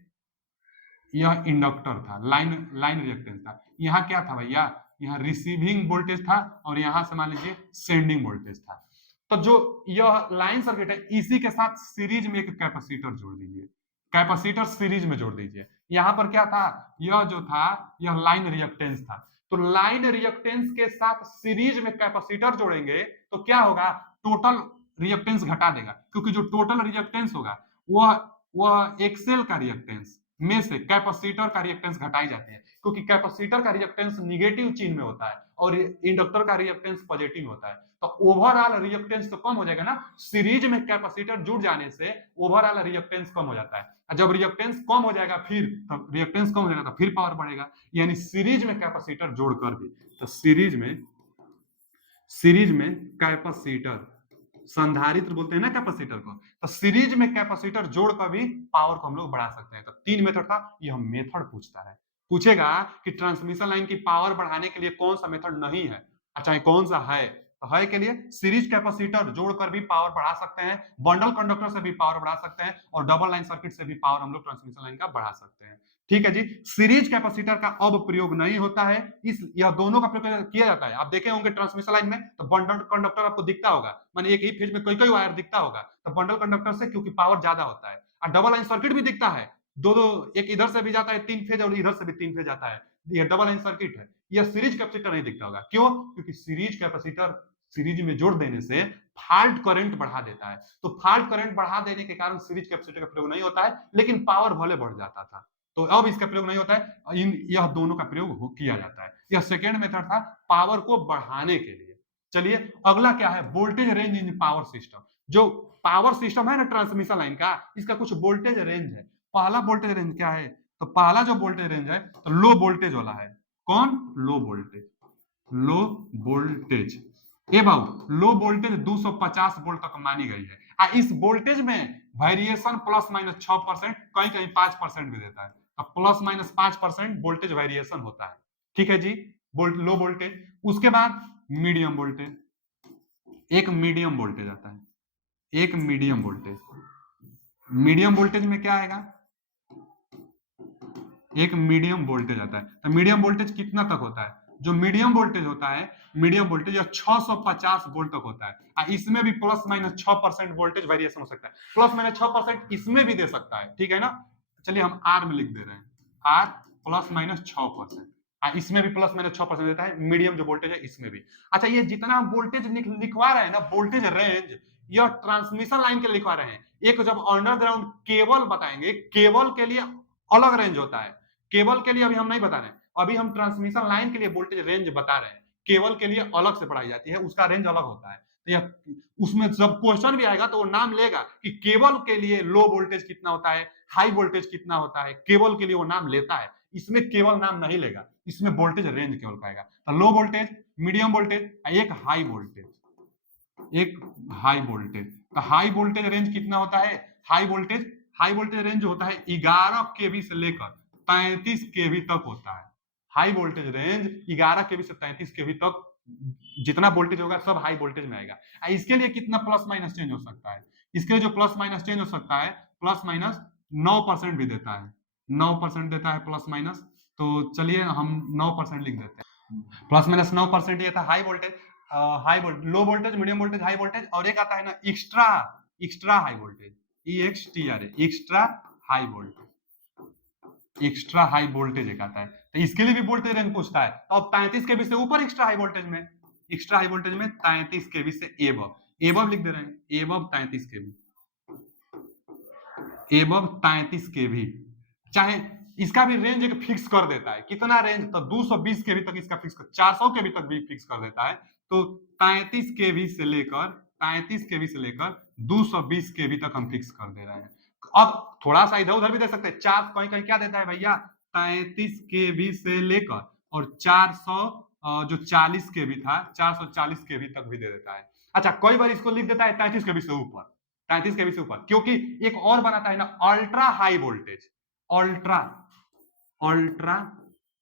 यह इंडक्टर था, लाइन लाइन रिएक्टेंस था, यहाँ क्या था भैया, यहाँ रिसीविंग वोल्टेज था और यहां से मान लीजिए सेंडिंग वोल्टेज था। तो जो यह लाइन सर्किट है, इसी के साथ सीरीज में एक कैपेसिटर जोड़ दीजिए, कैपेसिटर सीरीज में जोड़ दीजिए। यहां पर क्या था, यह जो था यह लाइन रिएक्टेंस था, तो लाइन रिएक्टेंस के साथ सीरीज में कैपेसिटर जोड़ेंगे तो क्या होगा, टोटल रिएक्टेंस घटा देगा, क्योंकि जो टोटल रिएक्टेंस होगा वह एक्सेल का रिएक्टेंस में से कैपेसिटर का रिएक्टेंस घटाई जाती है, क्योंकि कैपेसिटर का रिएक्टेंस निगेटिव चिन्ह में होता है और इंडक्टर का रिएक्टेंस पॉजिटिव में होता है, तो ओवरऑल रिएक्टेंस तो कम हो जाएगा ना, सीरीज में कैपेसिटर जुड़ जाने से ओवरऑल रिएक्टेंस कम हो जाता है, जब रिएक्टेंस कम हो जाएगा फिर तब रिएक्टेंस कम हो जाएगा तो फिर पावर बढ़ेगा, यानी सीरीज में कैपेसिटर जोड़कर भी, तो सीरीज में कैपेसिटर, संधारित्र बोलते हैं ना कैपेसिटर को, तो सीरीज में कैपेसिटर जोड़कर भी पावर को हम लोग बढ़ा सकते हैं। तो तीन मेथड था, यह मेथड पूछता है, पूछेगा कि ट्रांसमिशन लाइन की पावर बढ़ाने के लिए कौन सा मेथड नहीं है, अच्छा कौन सा है, तो है के लिए सीरीज कैपेसिटर जोड़कर भी पावर बढ़ा सकते हैं, बंडल कंडक्टर से भी पावर बढ़ा सकते हैं, और डबल लाइन सर्किट से भी पावर हम लोग ट्रांसमिशन लाइन का बढ़ा सकते हैं। ठीक है जी, सीरीज कैपेसिटर का अब प्रयोग नहीं होता है, इस यह दोनों का प्रयोग किया जाता है। आप देखे होंगे ट्रांसमिशन लाइन में तो बंडल कंडक्टर आपको दिखता होगा, माने एक ही फेज में कई कई वायर दिखता होगा, तो बंडल कंडक्टर से क्योंकि पावर ज्यादा होता है, और डबल लाइन सर्किट भी दिखता है, दो दो, एक इधर से भी जाता है 3 फेज और इधर से भी 3 फेज आता है, यह डबल लाइन सर्किट है। यह सीरीज कैपेसिटर नहीं दिखता होगा, क्यों, क्योंकि सीरीज कैपेसिटर सीरीज में जोड़ देने से फॉल्ट करंट बढ़ा देता है, तो फॉल्ट करंट बढ़ा देने के कारण सीरीज कैपेसिटर का प्रयोग नहीं होता है, लेकिन पावर भले बढ़ जाता था, तो अब इसका प्रयोग नहीं होता है, यह दोनों का प्रयोग किया जाता है। यह सेकेंड मेथड था पावर को बढ़ाने के लिए। चलिए अगला क्या है, वोल्टेज रेंज इन पावर सिस्टम, जो पावर सिस्टम है ना ट्रांसमिशन लाइन का, इसका कुछ वोल्टेज रेंज है। पहला वोल्टेज रेंज क्या है, तो पहला जो वोल्टेज रेंज है तो लो वोल्टेज वाला है, कौन, लो वोल्टेज, लो वोल्टेज, ए बाबू लो वोल्टेज 250 वोल्ट तक मानी गई है, इस वोल्टेज में वेरिएशन प्लस माइनस 6%, कहीं कहीं 5% भी देता है, अब प्लस माइनस 5% वोल्टेज वेरिएशन होता है। ठीक है जी, लो वोल्टेज। उसके बाद मीडियम वोल्टेज, एक मीडियम वोल्टेज आता है, एक मीडियम वोल्टेज, मीडियम वोल्टेज में क्या आएगा, एक मीडियम वोल्टेज आता है, तो मीडियम वोल्टेज कितना तक होता है, जो मीडियम वोल्टेज होता है, मीडियम वोल्टेज 650 वोल्ट तक होता है, इसमें भी प्लस माइनस 6% वोल्टेज वेरिएशन हो सकता है, प्लस माइनस 6% इसमें भी दे सकता है, ठीक है ना। चलिए हम आर में लिख दे रहे हैं, आर प्लस माइनस 6%, इसमें भी प्लस माइनस 6% देता है, मीडियम जो वोल्टेज है इसमें भी। अच्छा ये जितना हम वोल्टेज लिखवा रहे हैं ना, वोल्टेज रेंज, यह ट्रांसमिशन लाइन के लिए लिखवा रहे हैं, एक जब अंडरग्राउंड केबल बताएंगे, केबल के लिए अलग रेंज होता है, केबल के लिए अभी हम नहीं बता रहे हैं, अभी हम ट्रांसमिशन लाइन के लिए वोल्टेज रेंज बता रहे हैं, केबल के लिए अलग से पढ़ाई जाती है, उसका रेंज अलग होता है, तो यह उसमें जब क्वेश्चन भी आएगा तो वो नाम लेगा कि केबल के लिए लो वोल्टेज कितना होता है, हाई वोल्टेज कितना होता है, केबल के लिए वो नाम लेता है, इसमें केवल नाम नहीं लेगा, इसमें वोल्टेज रेंज केवल पाएगा, तो लो वोल्टेज, मीडियम वोल्टेज, एक हाई वोल्टेज, एक हाई वोल्टेज, तो हाई वोल्टेज रेंज कितना होता है, हाई वोल्टेज रेंज होता है 11 केवी से लेकर 33 केवी तक होता है, हाई वोल्टेज रेंज 11 केवी से 33 केवी तक, जितना वोल्टेज होगा सब हाई वोल्टेज में आएगा। इसके लिए कितना प्लस माइनस चेंज हो सकता है, इसके लिए जो प्लस माइनस चेंज हो सकता है, प्लस माइनस 9% भी देता है, 9% देता है प्लस माइनस, तो चलिए हम 9% लिख देते हैं, प्लस माइनस 9% ये था high voltage, low voltage, medium voltage, high voltage, और एक आता है ना extra high voltage, EXTRA, extra high voltage, extra high voltage एक आता है, तो इसके लिए भी वोल्टेज रेंज पूछता है, तो अब 33 केवी से ऊपर एक्स्ट्रा हाई वोल्टेज में, 33 केवी से एबव लिख दे रहे हैं, एबव 33 केवी, एबव 33 केवी, चाहे इसका भी रेंज एक फिक्स कर देता है, कितना रेंज, तो 220 केवी तक इसका फिक्स कर, 400 केवी तक भी फिक्स कर देता है, तो 33 केवी से लेकर 220 केवी तक हम फिक्स कर दे रहे हैं। अब थोड़ा सा इधर उधर भी दे सकते हैं, चार कहीं कहीं क्या देता है भैया, 33 केवी से लेकर और 400 जो 40 केवी था 440 केवी तक भी दे देता है। अच्छा कई बार इसको लिख देता है 33 केवी से ऊपर, 33 केवी से ऊपर, क्योंकि एक और बनाता है ना ultra high voltage, ultra ultra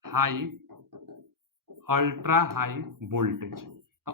high ultra high voltage,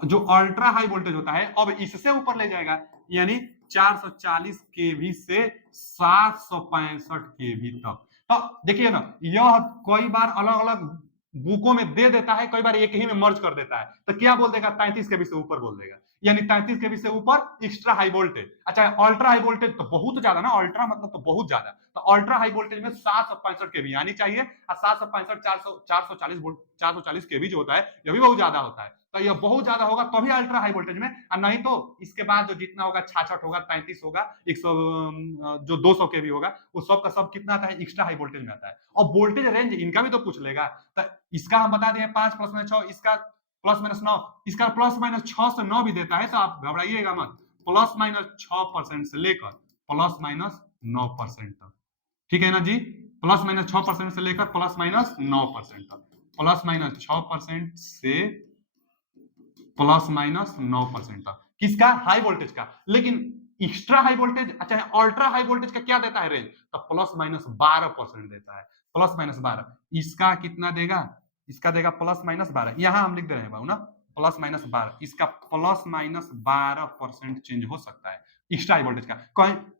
जो अल्ट्रा हाई वोल्टेज होता है अब इससे ऊपर ले जाएगा, यानी 440 केवी से 765 केवी तक। तो देखिए ना, यह कई बार अलग अलग बुकों में दे देता है, कई बार एक ही में मर्ज कर देता है। तो क्या बोल देगा, 33 केवी से ऊपर बोल देगा, यानी 33 केवी से ऊपर एक्स्ट्रा हाई वोल्टेज। अच्छा, अल्ट्रा हाई वोल्टेज तो बहुत ज्यादा ना, अल्ट्रा मतलब तो बहुत ज्यादा, तो अल्ट्रा हाई वोल्टेज में 765 केवी आनी चाहिए, और 765 440 वोल्ट 440 केवी जो होता है यह भी बहुत ज्यादा होता है। तो यह बहुत ज्यादा होगा तभी अल्ट्रा हाई वोल्टेज में, और नहीं तो इसके बाद जो जितना होगा 66 होगा, 33 होगा, 100 जो 200 केवी होगा, वो सब का सब कितना आता है, एक्स्ट्रा हाई वोल्टेज में आता है। और वोल्टेज रेंज इनका भी तो पूछ लेगा, तो इसका हम बता दें 5 प्लस माइनस 6, इसका प्लस माइनस 9, इसका प्लस माइनस 6 से 9 भी देता है, तो आप घबराइएगा मत, प्लस माइनस 6% से लेकर प्लस माइनस 9% तक, ठीक है ना जी, प्लस माइनस 6% से लेकर प्लस माइनस 9% तक, प्लस माइनस 6% से प्लस माइनस 9% तक, किसका, हाई वोल्टेज का। लेकिन एक्स्ट्रा हाई वोल्टेज, अच्छा अल्ट्रा हाई वोल्टेज का क्या देता है रेंज, तो प्लस माइनस 12% देता है, प्लस माइनस 12, इसका कितना देगा, इसका देगा प्लस माइनस 12, यहां हम लिख दे रहे हैं बाबू ना, प्लस माइनस 12, इसका प्लस माइनस 12% चेंज हो सकता है एक्स्ट्रा हाई वोल्टेज का।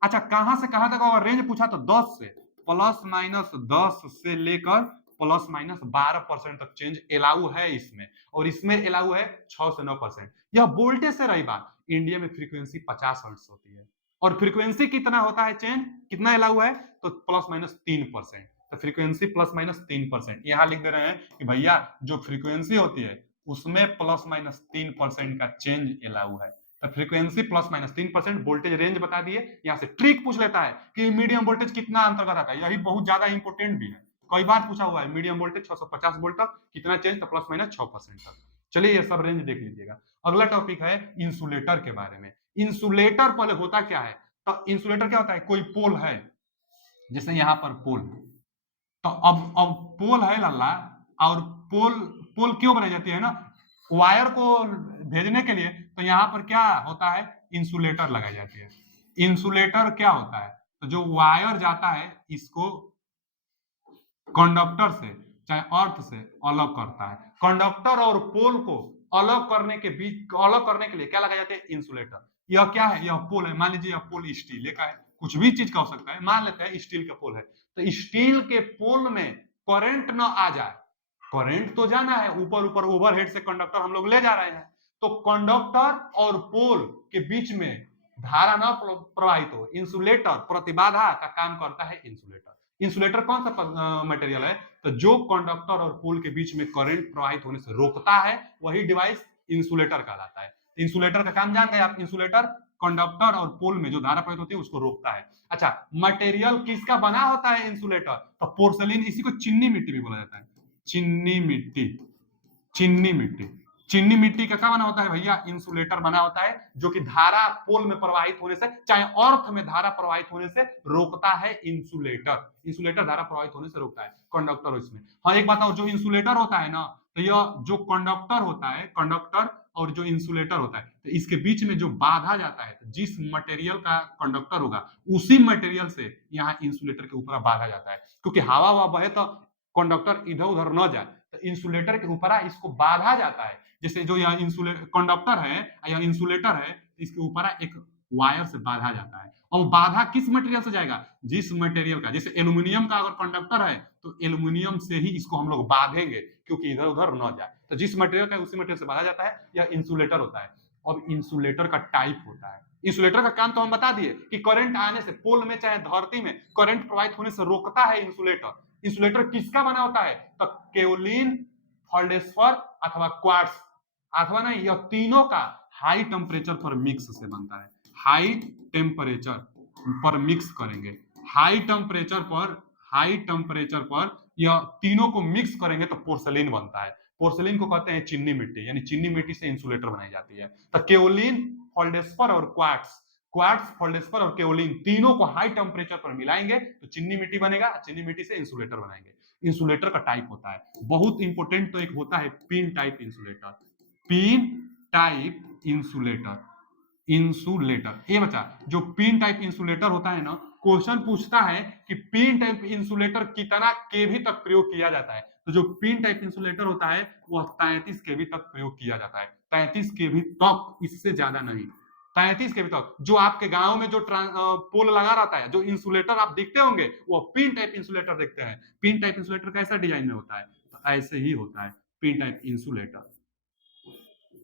अच्छा, कहां से कहां तक अगर रेंज पूछा तो 10 से प्लस माइनस 10 से लेकर प्लस माइनस 12% तक चेंज अलाउ है इसमें, और इसमें अलाउ है 6 से 9%। यह वोल्टेज से रही बात, इंडिया में फ्रीक्वेंसी 50 हर्ट्ज होती है, और फ्रीक्वेंसी कितना होता है चेंज, कितना अलाउ है, तो प्लस माइनस 3%, तो फ्रीक्वेंसी प्लस माइनस 3%, यहां लिख दे रहे हैं कि भैया जो फ्रीक्वेंसी होती है उसमें प्लस माइनस 3% का चेंज अलाउ है। तो frequency plus minus 3%, voltage range बता दिए। यहां से ट्रिक पूछ लेता है कि मीडियम वोल्टेज कितना अंतर्गत आता है, यही बहुत ज्यादा इंपॉर्टेंट भी है, कई बार पूछा हुआ है, मीडियम वोल्टेज 650 वोल्ट तक कितना चेंज, तो प्लस माइनस 6% तक। चलिए ये सब रेंज देख लीजिएगा। अगला टॉपिक है इंसुलेटर के बारे में। इंसुलेटर पहले होता क्या है, तो इंसुलेटर क्या होता है, कोई पोल है, जैसे यहां पर पोल, तो अब पोल है लल्ला, और पोल पोल क्यों बनाई जाती है ना, वायर को भेजने के लिए, तो यहां पर क्या होता है, इंसुलेटर लगाई जाती है। इंसुलेटर क्या होता है, तो जो वायर जाता है इसको कंडक्टर से चाहे अर्थ से अलग करता है, कंडक्टर और पोल को अलग करने के बीच, अलग करने के लिए क्या लगाए जाते हैं, इंसुलेटर। यह क्या है, यह पोल है, मान लीजिए यह पोल स्टील का है, कुछ भी चीज का हो सकता है, मान लेते हैं स्टील का पोल है, तो स्टील के पोल में करंट न आ जाए, करंट तो जाना है ऊपर ऊपर, ओवरहेड से कंडक्टर हम लोग ले जा रहे हैं, तो कंडक्टर और पोल के बीच में धारा न प्रवाहित हो, इंसुलेटर प्रतिबाधा का काम करता है इंसुलेटर। इंसुलेटर कौन सा मटेरियल है, तो जो कंडक्टर और पोल के बीच में करंट प्रवाहित होने से रोकता है, वही डिवाइस इंसुलेटर कहलाता है। इंसुलेटर का काम जान गए आप, इंसुलेटर कंडक्टर और पोल में जो धारा प्रवाहित होती है उसको रोकता है। अच्छा, मटेरियल किसका बना होता है इंसुलेटर, तो पोर्सलिन, इसी को चीनी मिट्टी भी बोला जाता है, चीनी मिट्टी, चीनी मिट्टी, चीनी मिट्टी का क्या बना होता है भैया, इंसुलेटर बना होता है, जो कि धारा पोल में प्रवाहित होने से, चाहे अर्थ में धारा प्रवाहित होने से रोकता है इंसुलेटर। इंसुलेटर धारा प्रवाहित होने से रोकता है, कंडक्टर इसमें। हाँ एक बात और, जो इंसुलेटर होता है ना, तो यह जो कंडक्टर होता है, कंडक्टर और जो इंसुलेटर होता है, तो इसके बीच में जो बाधा जाता है, तो जिस मटेरियल का कंडक्टर होगा उसी मटेरियल से यहाँ इंसुलेटर के ऊपर बाधा जाता है, क्योंकि हवा हवा बहे तो कंडक्टर इधर उधर न जाए, तो इंसुलेटर के ऊपर इसको बाधा जाता है। जैसे जो यह कंडक्टर है या इंसुलेटर है, इसके ऊपर एक वायर से बाधा जाता है, और बाधा किस मटेरियल से जाएगा, जिस मटेरियल का, जैसे एल्यूमिनियम का अगर कंडक्टर है तो एल्यूमिनियम से ही इसको हम लोग बांधेंगे, क्योंकि इधर उधर न जाए, तो जिस मटेरियल का उसी मटेरियल से बांधा जाता है, यह इंसुलेटर होता है। अब इंसुलेटर का टाइप होता है, इंसुलेटर का काम तो हम बता दिए कि करंट आने से, पोल में चाहे धरती में करंट प्रवाहित होने से रोकता है इंसुलेटर। इंसुलेटर किसका बना होता है, तो केओलिन, फेल्डस्पार अथवा क्वार्ट्ज, अथवा नहीं, यह तीनों का हाई टेम्परेचर पर मिक्स से बनता है, हाई टेम्परेचर पर मिक्स करेंगे, हाई टेम्परेचर पर, हाई टेम्परेचर पर यह तीनों को मिक्स करेंगे तो पोर्सलिन बनता है। पोर्सलिन को कहते हैं चीनी मिट्टी, यानी चीनी मिट्टी से इंसुलेटर बनाई जाती है। तो केओलिन, फेल्डस्पार और क्वार्ट्ज, क्वार्ट्ज, फेल्डस्पार और केओलिन तीनों को हाई टेम्परेचर पर मिलाएंगे तो चीनी मिट्टी बनेगा, चीनी मिट्टी से इंसुलेटर बनाएंगे। इंसुलेटर का टाइप होता है बहुत इंपॉर्टेंट, तो एक होता है pin type insulator, pin type insulator, insulator. ये बच्चा जो पिन टाइप इंसुलेटर होता है ना, क्वेश्चन पूछता है कि पिन टाइप इंसुलेटर कितना केवी तक प्रयोग किया जाता है। तो जो पिन टाइप इंसुलेटर होता है वह 33 केवी तक प्रयोग किया जाता है। 33 केवी तक, इससे ज्यादा नहीं। 33 केवी तक। जो आपके गांव में जो पोल लगा रहता है, जो इंसुलेटर आप देखते होंगे, वो पिन टाइप इंसुलेटर देखते हैं। पिन टाइप इंसुलेटर कैसा डिजाइन में होता है? तो ऐसे ही होता है pin type insulator.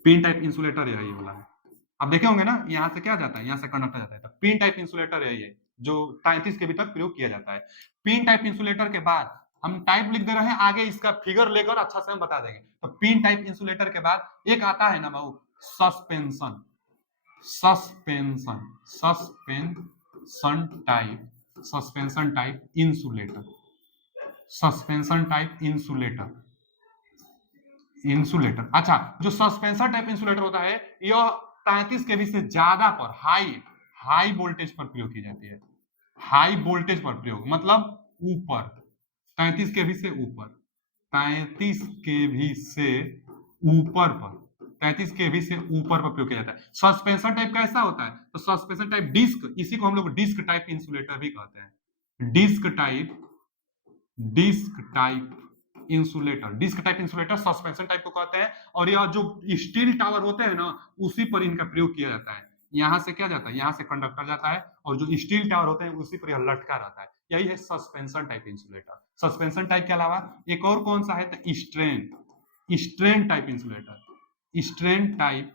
Pin type insulator यही वाला है। आप देखे होंगे ना, यहाँ से क्या जाता है, यहाँ से कंडक्टर जाता है। तो पिन टाइप इंसुलेटर यही है जो 33 केवी तक प्रयोग किया जाता है। पिन टाइप इंसुलेटर के बाद हम टाइप लिख दे रहे हैं, आगे इसका फिगर लेकर अच्छा से हम बता देंगे। तो पिन टाइप इंसुलेटर के बाद एक आता है ना बाबू, suspension. Suspension suspension type, suspension type insulator. Suspension type insulator, insulator. अच्छा, जो सस्पेंशन टाइप इंसुलेटर होता है, यह 33 केवी से ज्यादा पर हाई हाई वोल्टेज पर प्रयोग की जाती है। हाई वोल्टेज पर प्रयोग मतलब ऊपर, 33 केवी से ऊपर, 33 केवी से ऊपर पर, 33 केवी से ऊपर पर प्रयोग किया जाता है। सस्पेंशन टाइप कैसा होता है? तो सस्पेंशन टाइप डिस्क, इसी को हम लोग डिस्क टाइप इंसुलेटर भी कहते हैं। Disc type insulator, disc type insulator suspension type को कहते हैं। और यह जो स्टील टावर होते हैं ना, उसी पर इनका प्रयोग किया जाता है। यहां से क्या जाता है, यहां से कंडक्टर जाता है, और जो स्टील टावर होते हैं उसी पर यह लटका रहता है। यही है suspension type insulator. Suspension type के अलावा एक और कौन सा है? तो strain, strain type insulator. Strain type,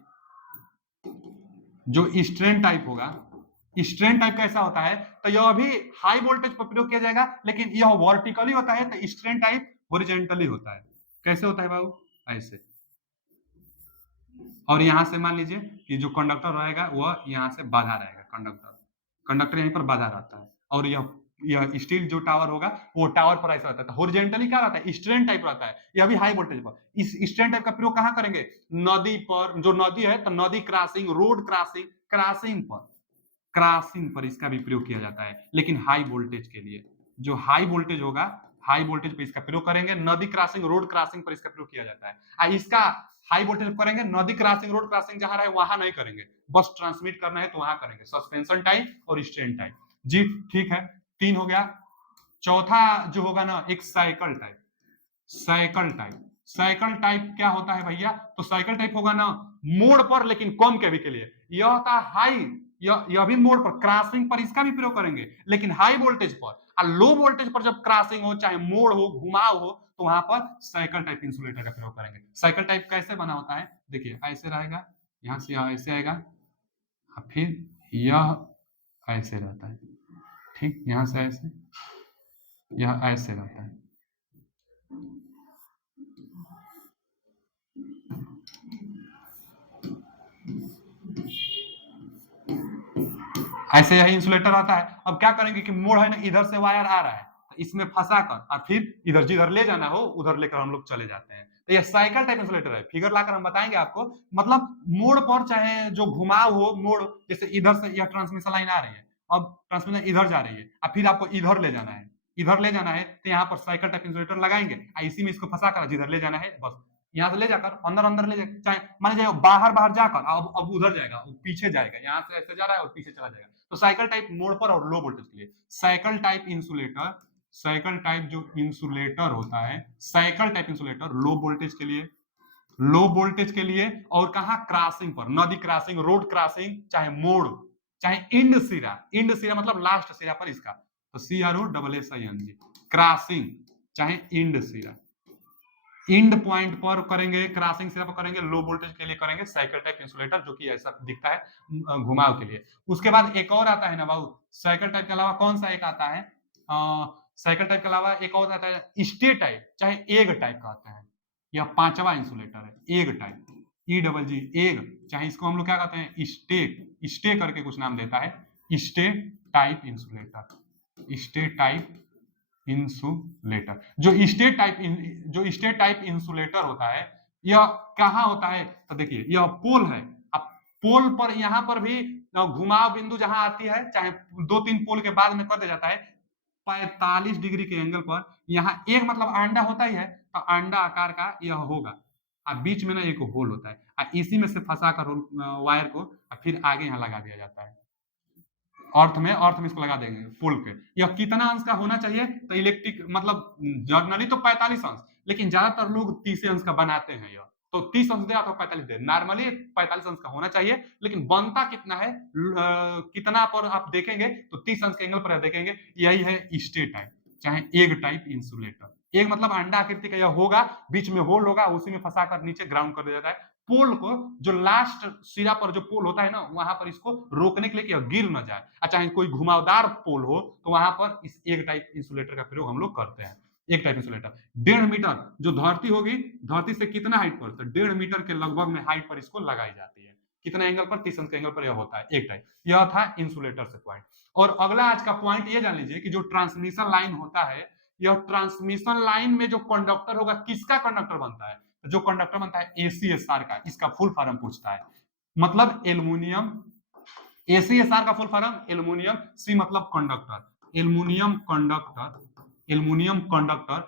जो स्ट्रेन टाइप होगा, स्ट्रेन टाइप कैसा होता है? तो यह भी हाई वोल्टेज पर प्रयोग किया जाएगा, लेकिन यह वर्टिकली होता है। तो स्ट्रेन टाइप हॉरिजॉन्टली होता है। कैसे होता है बाबू? ऐसे। और यहां से मान लीजिए कि जो कंडक्टर रहेगा वह यहां से बाधा रहेगा, कंडक्टर कंडक्टर यहीं पर बाधा रहता है। और यह स्टील जो टावर होगा वो टावर पर ऐसा रहता है। हॉरिजॉन्टली क्या रहता है? स्ट्रेन टाइप रहता है। यह भी हाई वोल्टेज पर। इस स्ट्रेन टाइप का प्रयोग कहां करेंगे? नदी पर, जो नदी है तो नदी क्रॉसिंग, रोड क्रॉसिंग, क्रॉसिंग पर, क्रॉसिंग पर इसका भी प्रयोग किया जाता है, लेकिन हाई वोल्टेज के लिए। जो हाई वोल्टेज होगा, हाई वोल्टेज पर इसका प्रयोग करेंगे। नदी क्रॉसिंग, रोड क्रॉसिंग पर इसका प्रयोग किया जाता है। इसका हाई वोल्टेज करेंगे, नदी क्रॉसिंग, रोड क्रॉसिंग जहां रहे वहां नहीं करेंगे, बस ट्रांसमिट करना है तो वहां करेंगे। सस्पेंशन टाइप और स्ट्रेन टाइप। जी ठीक है, 3 हो गया। चौथा जो होगा ना, एक cycle type. Cycle type, cycle type क्या होता है भैया? तो साइकिल टाइप होगा ना मोड़ पर, लेकिन कम केवी के लिए। यह होता है हाई, यह भी मोड़ पर, क्रॉसिंग पर इसका भी प्रयोग करेंगे, लेकिन हाई वोल्टेज पर। और लो वोल्टेज पर जब क्रॉसिंग हो, चाहे मोड़ हो, घुमाव हो, तो वहां पर साइकिल टाइप इंसुलेटर का प्रयोग करेंगे। साइकिल टाइप कैसे बना होता है? देखिए ऐसे रहेगा, यहां से यह ऐसे आएगा, फिर यह ऐसे रहता है। ठीक, यहां से ऐसे, यह ऐसे रहता है। ऐसे यही इंसुलेटर आता है। अब क्या करेंगे कि मोड़ है ना, इधर से वायर आ रहा है, इसमें फंसा कर और फिर इधर जिधर ले जाना हो उधर लेकर हम लोग चले जाते हैं। तो ये साइकिल टाइप इंसुलेटर है। फिगर लाकर हम बताएंगे आपको। मतलब मोड़ पर चाहे जो घुमाव हो, मोड़, जैसे इधर से यह ट्रांसमिशन लाइन आ रही है, अब ट्रांसमिशन इधर जा रही है, और फिर आपको इधर ले जाना है, इधर ले जाना है, तो यहाँ पर साइकिल टाइप इंसुलेटर लगाएंगे, इसी में इसको फंसा कर जिधर ले जाना है बस यहाँ से ले जाकर अंदर अंदर ले जाकर, चाहे मान लीजिए बाहर बाहर जाकर अब उधर जाएगा, पीछे जाएगा, यहाँ से ऐसे जा रहा है और पीछे चला जाएगा। तो साइकिल टाइप मोड़ पर और लो वोल्टेज के लिए। Cycle type insulator, cycle type जो इंसुलेटर होता है, cycle type insulator low voltage के लिए, लो वोल्टेज के लिए। और कहा? क्रॉसिंग पर, नदी क्रॉसिंग, रोड क्रॉसिंग, चाहे मोड़, चाहे इंड सिरा, इंड सिरा मतलब लास्ट सिरा पर इसका, तो CROSSING, क्रॉसिंग, चाहे इंड सिरा, इंड पॉइंट पर करेंगे, क्रॉसिंग सिरा पर करेंगे, लो वोल्टेज के लिए करेंगे साइकिल टाइप इंसुलेटर, जो कि ऐसा दिखता है घुमाव के लिए। उसके बाद एक और आता है ना बाबू, साइकिल टाइप के अलावा कौन सा एक आता है? साइकिल टाइप के अलावा एक और आता है स्टे टाइप, चाहे एग टाइप कहते हैं। यह 5वां इंसुलेटर है, एग टाइप, EGG, एग, चाहे इसको हम लोग क्या कहते हैं? स्टे, स्टे करके कुछ नाम देता है, stay type insulator, stay type insulator. जो स्टेट टाइप इंसुलेटर होता है, यह कहां होता है? तो देखिए यह पोल है। अब पोल पर, यहां पर भी घुमाव बिंदु जहां आती है, चाहे 2-3 पोल के बाद में कर दिया जाता है, 45 डिग्री के एंगल पर, यहाँ एक मतलब अंडा होता ही है, तो अंडा आकार का यह होगा, और बीच में ना एक होल होता है, और इसी में से फंसा कर वायर को और फिर आगे यहाँ लगा दिया जाता है अर्थ में इसको लगा देंगे पोल के। यह कितना अंश का होना चाहिए, तो इलेक्ट्रिक मतलब जर्नली तो 45 अंश, लेकिन ज्यादातर लोग 30 अंश का बनाते हैं यह, तो 30 अंश दे अथवा 45 दे, नॉर्मली 45 अंश का होना चाहिए, लेकिन बनता कितना है कितना पर आप देखेंगे तो 30 अंश के एंगल पर देखेंगे। यही है स्टे टाइप, चाहे एग टाइप इंसुलेटर। एग मतलब अंडा आकृति का यह होगा, बीच में होल होगा, उसी में फंसा कर नीचे ग्राउंड कर दिया जाता है। पोल को जो लास्ट सिरा पर जो पोल होता है ना, वहां पर इसको रोकने के लिए कि यह गिर न जाए, चाहे कोई घुमावदार पोल हो तो वहां पर इस एक टाइप इंसुलेटर का प्रयोग हम लोग करते हैं। एक टाइप इंसुलेटर 1.5 मीटर जो धरती होगी, धरती से कितना हाइट पर, तो 1.5 मीटर के लगभग में हाइट पर इसको लगाई जाती है। कितना एंगल पर, 30 अंश के एंगल पर यह होता है एक टाइप। यह था इंसुलेटर से पॉइंट। और अगला आज का पॉइंट ये जान लीजिए कि जो ट्रांसमिशन लाइन होता है, यह ट्रांसमिशन लाइन में जो कंडक्टर होगा, किसका कंडक्टर बनता है, जो कंडक्टर बनता है एसीएसआर का। इसका फुल फॉर्म पूछता है, मतलब एल्युमिनियम, एसीएसआर का फुल फॉर्म एल्युमिनियम, सी मतलब conductor, aluminium conductor, aluminium conductor,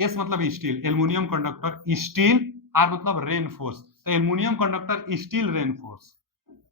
S मतलब steel, aluminium conductor steel, R मतलब रेनफोर्स, तो aluminium conductor steel reinforce,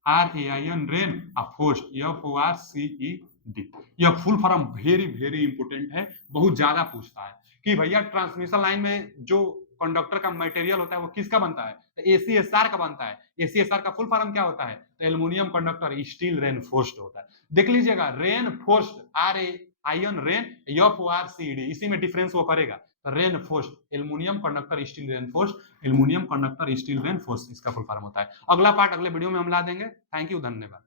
R A I N rain, force F O R C E D. यह full form very very important है, बहुत ज्यादा पूछता है कि भैया ट्रांसमिशन लाइन में जो कंडक्टर का मटेरियल होता है वो किसका बनता है, तो एसीएसआर का बनता है। एसीएसआर का फुल फॉर्म क्या होता है, तो एल्युमिनियम कंडक्टर स्टील रेनफोर्स्ड होता है। देख लीजिएगा, reinforced, R A I N rein, F O R C D, इसी में डिफरेंस वो करेगा। Reinforced aluminium conductor steel reinforced, aluminium conductor steel reinforced इसका फुल फॉर्म होता है। अगला पार्ट अगले वीडियो में हम ला देंगे। थैंक यू, धन्यवाद।